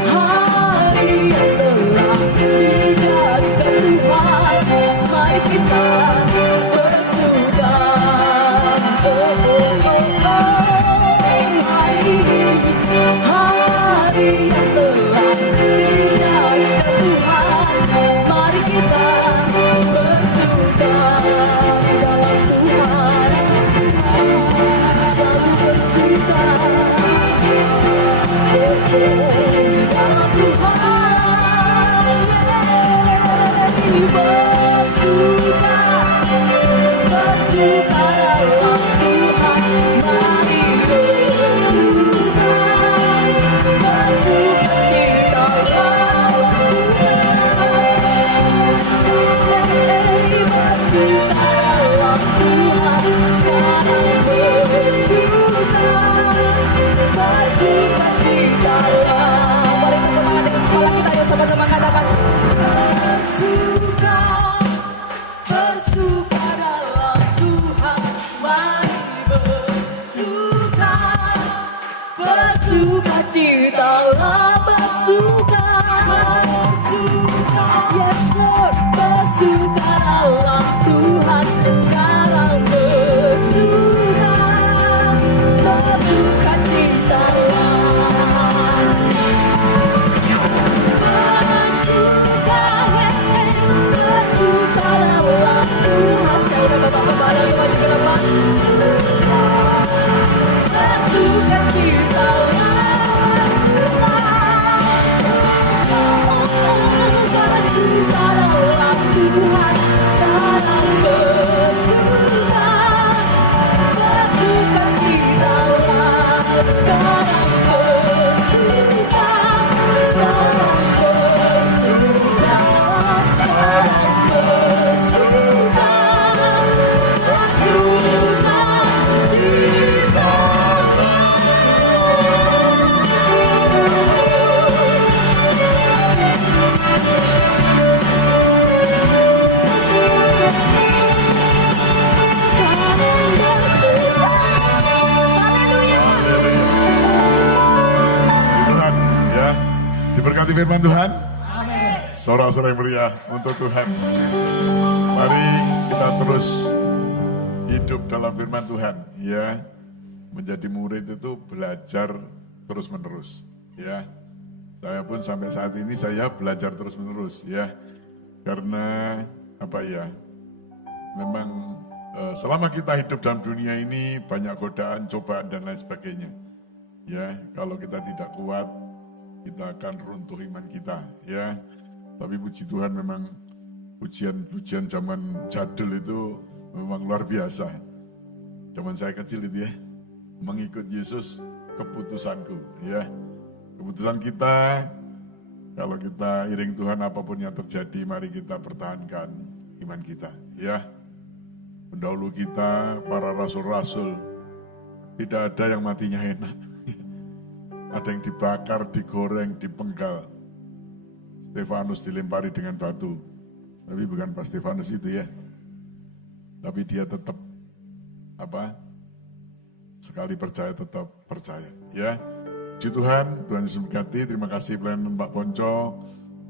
hari yang telah dijadikan Tuhan. Mari kita bersuka. Hari ini, hari yang telah dijadikan Tuhan. Mari kita bersuka di dalam Tuhan. Selalu bersuka di dalam Tuhan. Bersuka dalam Tuhan. Mari bersuka di dalam. Bersuka dalam Tuhan. Sekarang bersuka di dalam. Mari kita dengan sekolah kita, yuk sama-sama katakan, bersuka dalam Tuhan. Mari bersuka cita dalam bersuka. Yes Lord, bersuka dalam Tuhan. Sekarang bersuka cita dalam. Bersuka dalam Tuhan. Saya udah bapak-bapak lagi maju ke depan. Bersuka cita dalam. Bersuka dalam Tuhan. Sekarang bersuka cita dalam. Sekarang bersuka. Sekarang bersuka. Sekarang bersuka. Diberkati firman Tuhan. Sorak-sorai meriah untuk Tuhan. Mari kita terus hidup dalam firman Tuhan, ya. Menjadi murid itu belajar terus-menerus, ya. Saya pun sampai saat ini saya belajar terus-menerus, ya. Karena apa ya? Memang selama kita hidup dalam dunia ini banyak godaan, cobaan dan lain sebagainya. Ya, kalau kita tidak kuat, kita akan runtuh iman kita, ya. Tapi puji Tuhan, memang pujian zaman jadul itu memang luar biasa. Zaman saya kecil itu, ya, mengikut Yesus keputusanku, ya. Keputusan kita, kalau kita iring Tuhan apapun yang terjadi, mari kita pertahankan iman kita, ya. Pendahulu kita, para rasul-rasul, tidak ada yang matinya enak. Ada yang dibakar, digoreng, dipenggal. Stefanus dilempari dengan batu. Tapi bukan Pak Stefanus itu, ya. Tapi dia tetap sekali percaya tetap percaya, ya. Puji Tuhan, Tuhan Yesus memberkati. Terima kasih pelayanan Pak Ponco.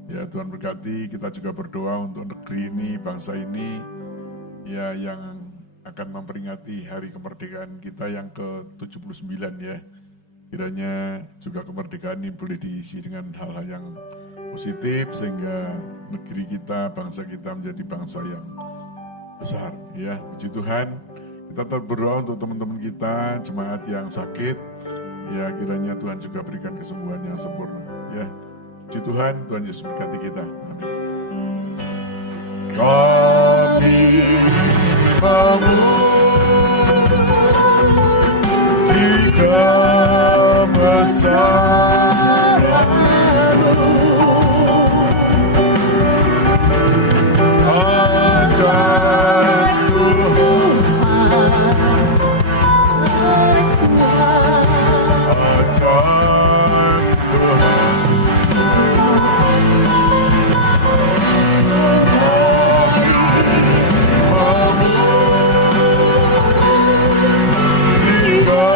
Ya Tuhan berkati, kita juga berdoa untuk negeri ini, bangsa ini, ya yang akan memperingati hari kemerdekaan kita yang ke-79 ya. Kiranya juga kemerdekaan ini boleh diisi dengan hal-hal yang positif sehingga negeri kita, bangsa kita menjadi bangsa yang besar ya. Puji Tuhan, kita tetap berdoa untuk teman-teman kita, jemaat yang sakit, ya kiranya Tuhan juga berikan kesembuhan yang sempurna ya. Puji Tuhan, Tuhan Yesus berkati kita. Amin. Kami jika bersamamu, ajar Tuhan, ajar Tuhan, jika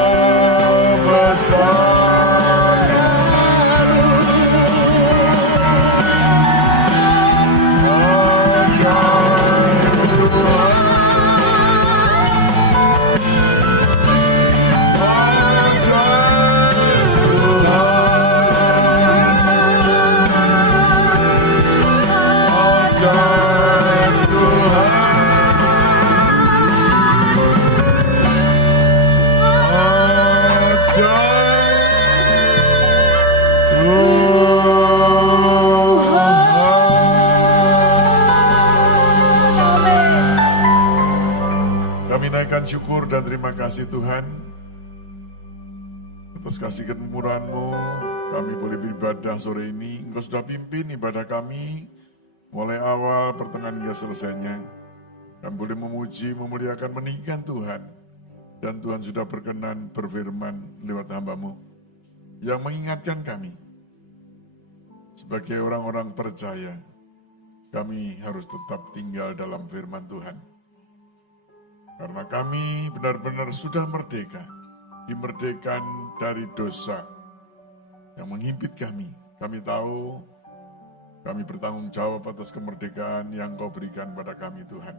bersamamu, syukur dan terima kasih Tuhan atas kasih kemurahan-Mu. Kami boleh beribadah sore ini. Engkau sudah pimpin ibadah kami mulai awal, pertengahan hingga selesainya. Kami boleh memuji, memuliakan, meninggikan Tuhan. Dan Tuhan sudah berkenan berfirman lewat hamba-Mu yang mengingatkan kami sebagai orang-orang percaya, kami harus tetap tinggal dalam firman Tuhan. Karena kami benar-benar sudah merdeka, dimerdekakan dari dosa yang menghimpit kami. Kami tahu kami bertanggung jawab atas kemerdekaan yang Kau berikan pada kami Tuhan.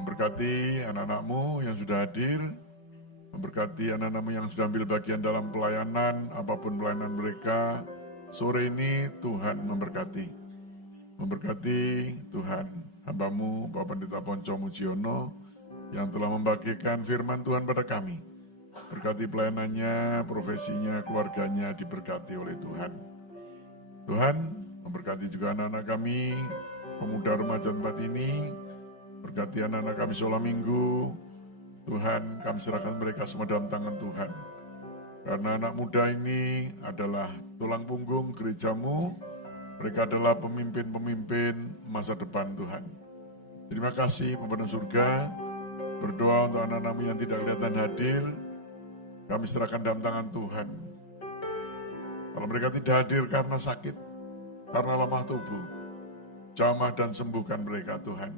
Memberkati anak-anak-Mu yang sudah hadir, memberkati anak-anak-Mu yang sudah ambil bagian dalam pelayanan, apapun pelayanan mereka, sore ini Tuhan memberkati. Memberkati Tuhan hamba-Mu Bapak Pendeta Ponco Mujiono yang telah membagikan firman Tuhan pada kami. Berkati pelayanannya, profesinya, keluarganya diberkati oleh Tuhan. Tuhan memberkati juga anak-anak kami, pemuda remaja tempat ini. Berkati anak-anak kami sholat minggu. Tuhan, kami serahkan mereka semua dalam tangan Tuhan. Karena anak muda ini adalah tulang punggung gereja-Mu. Mereka adalah pemimpin-pemimpin masa depan Tuhan. Terima kasih Bapa di surga. Berdoa untuk anak-anak-Mu yang tidak kelihatan hadir. Kami serahkan dalam tangan Tuhan. Kalau mereka tidak hadir karena sakit, karena lemah tubuh, jamah dan sembuhkan mereka Tuhan.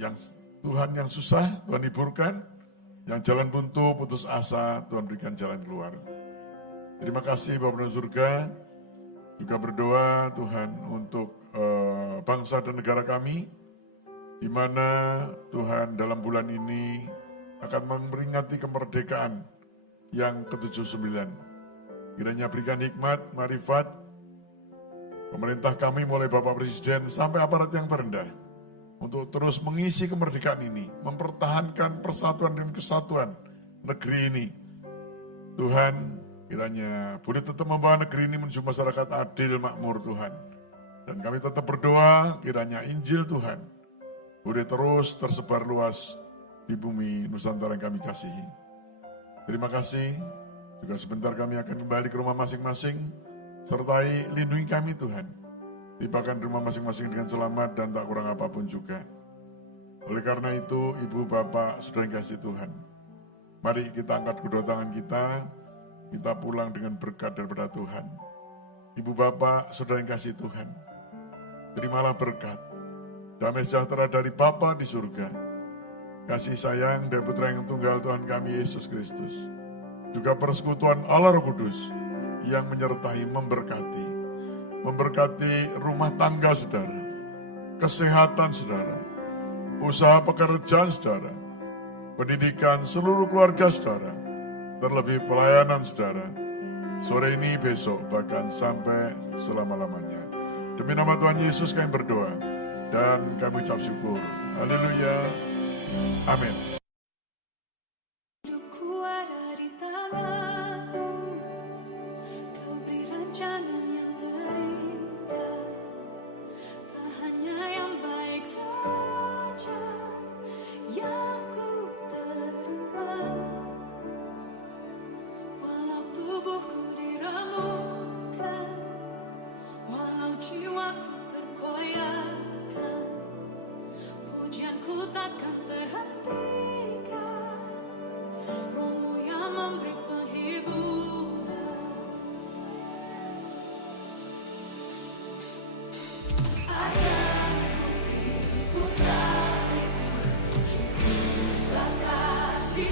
Yang Tuhan yang susah, Tuhan hiburkan. Yang jalan buntu, putus asa, Tuhan berikan jalan keluar. Terima kasih Bapa di surga. Juga berdoa Tuhan untuk bangsa dan negara kami, di mana Tuhan dalam bulan ini akan memperingati kemerdekaan yang ke-79. Kiranya berikan hikmat, marifat, pemerintah kami mulai Bapak Presiden sampai aparat yang terendah, untuk terus mengisi kemerdekaan ini, mempertahankan persatuan dan kesatuan negeri ini. Tuhan, kiranya boleh tetap membawa negeri ini menuju masyarakat adil, makmur Tuhan. Dan kami tetap berdoa, kiranya Injil Tuhan boleh terus tersebar luas di bumi Nusantara yang kami kasihi. Terima kasih, juga sebentar kami akan kembali ke rumah masing-masing, sertai lindungi kami Tuhan. Tibakan rumah masing-masing dengan selamat dan tak kurang apapun juga. Oleh karena itu, Ibu, Bapak, Saudara yang kasih Tuhan, mari kita angkat kedua tangan kita pulang dengan berkat daripada Tuhan. Ibu, Bapak, Saudara yang kasih Tuhan, terimalah berkat, damai sejahtera dari Bapa di surga, kasih sayang dan Putra yang tunggal Tuhan kami Yesus Kristus, juga persekutuan Allah Roh Kudus yang menyertai, memberkati, memberkati rumah tangga saudara, kesehatan saudara, usaha pekerjaan saudara, pendidikan seluruh keluarga saudara, terlebih pelayanan saudara, sore ini, besok, bahkan sampai selama-lamanya. Demi nama Tuhan Yesus kami berdoa, dan kami ucap syukur. Haleluya. Amin. Hidupku ada di tangan-Mu, Kau beri rancangan yang terindah, tak hanya yang baik saja yang ku terima. Walau tubuhku diremukkan, walau jiwaku terkoyakkan, pujianku takkan terhentikan. Roh-Mu yang memberi penghiburan. Ayahku salibku, cukuplah kasih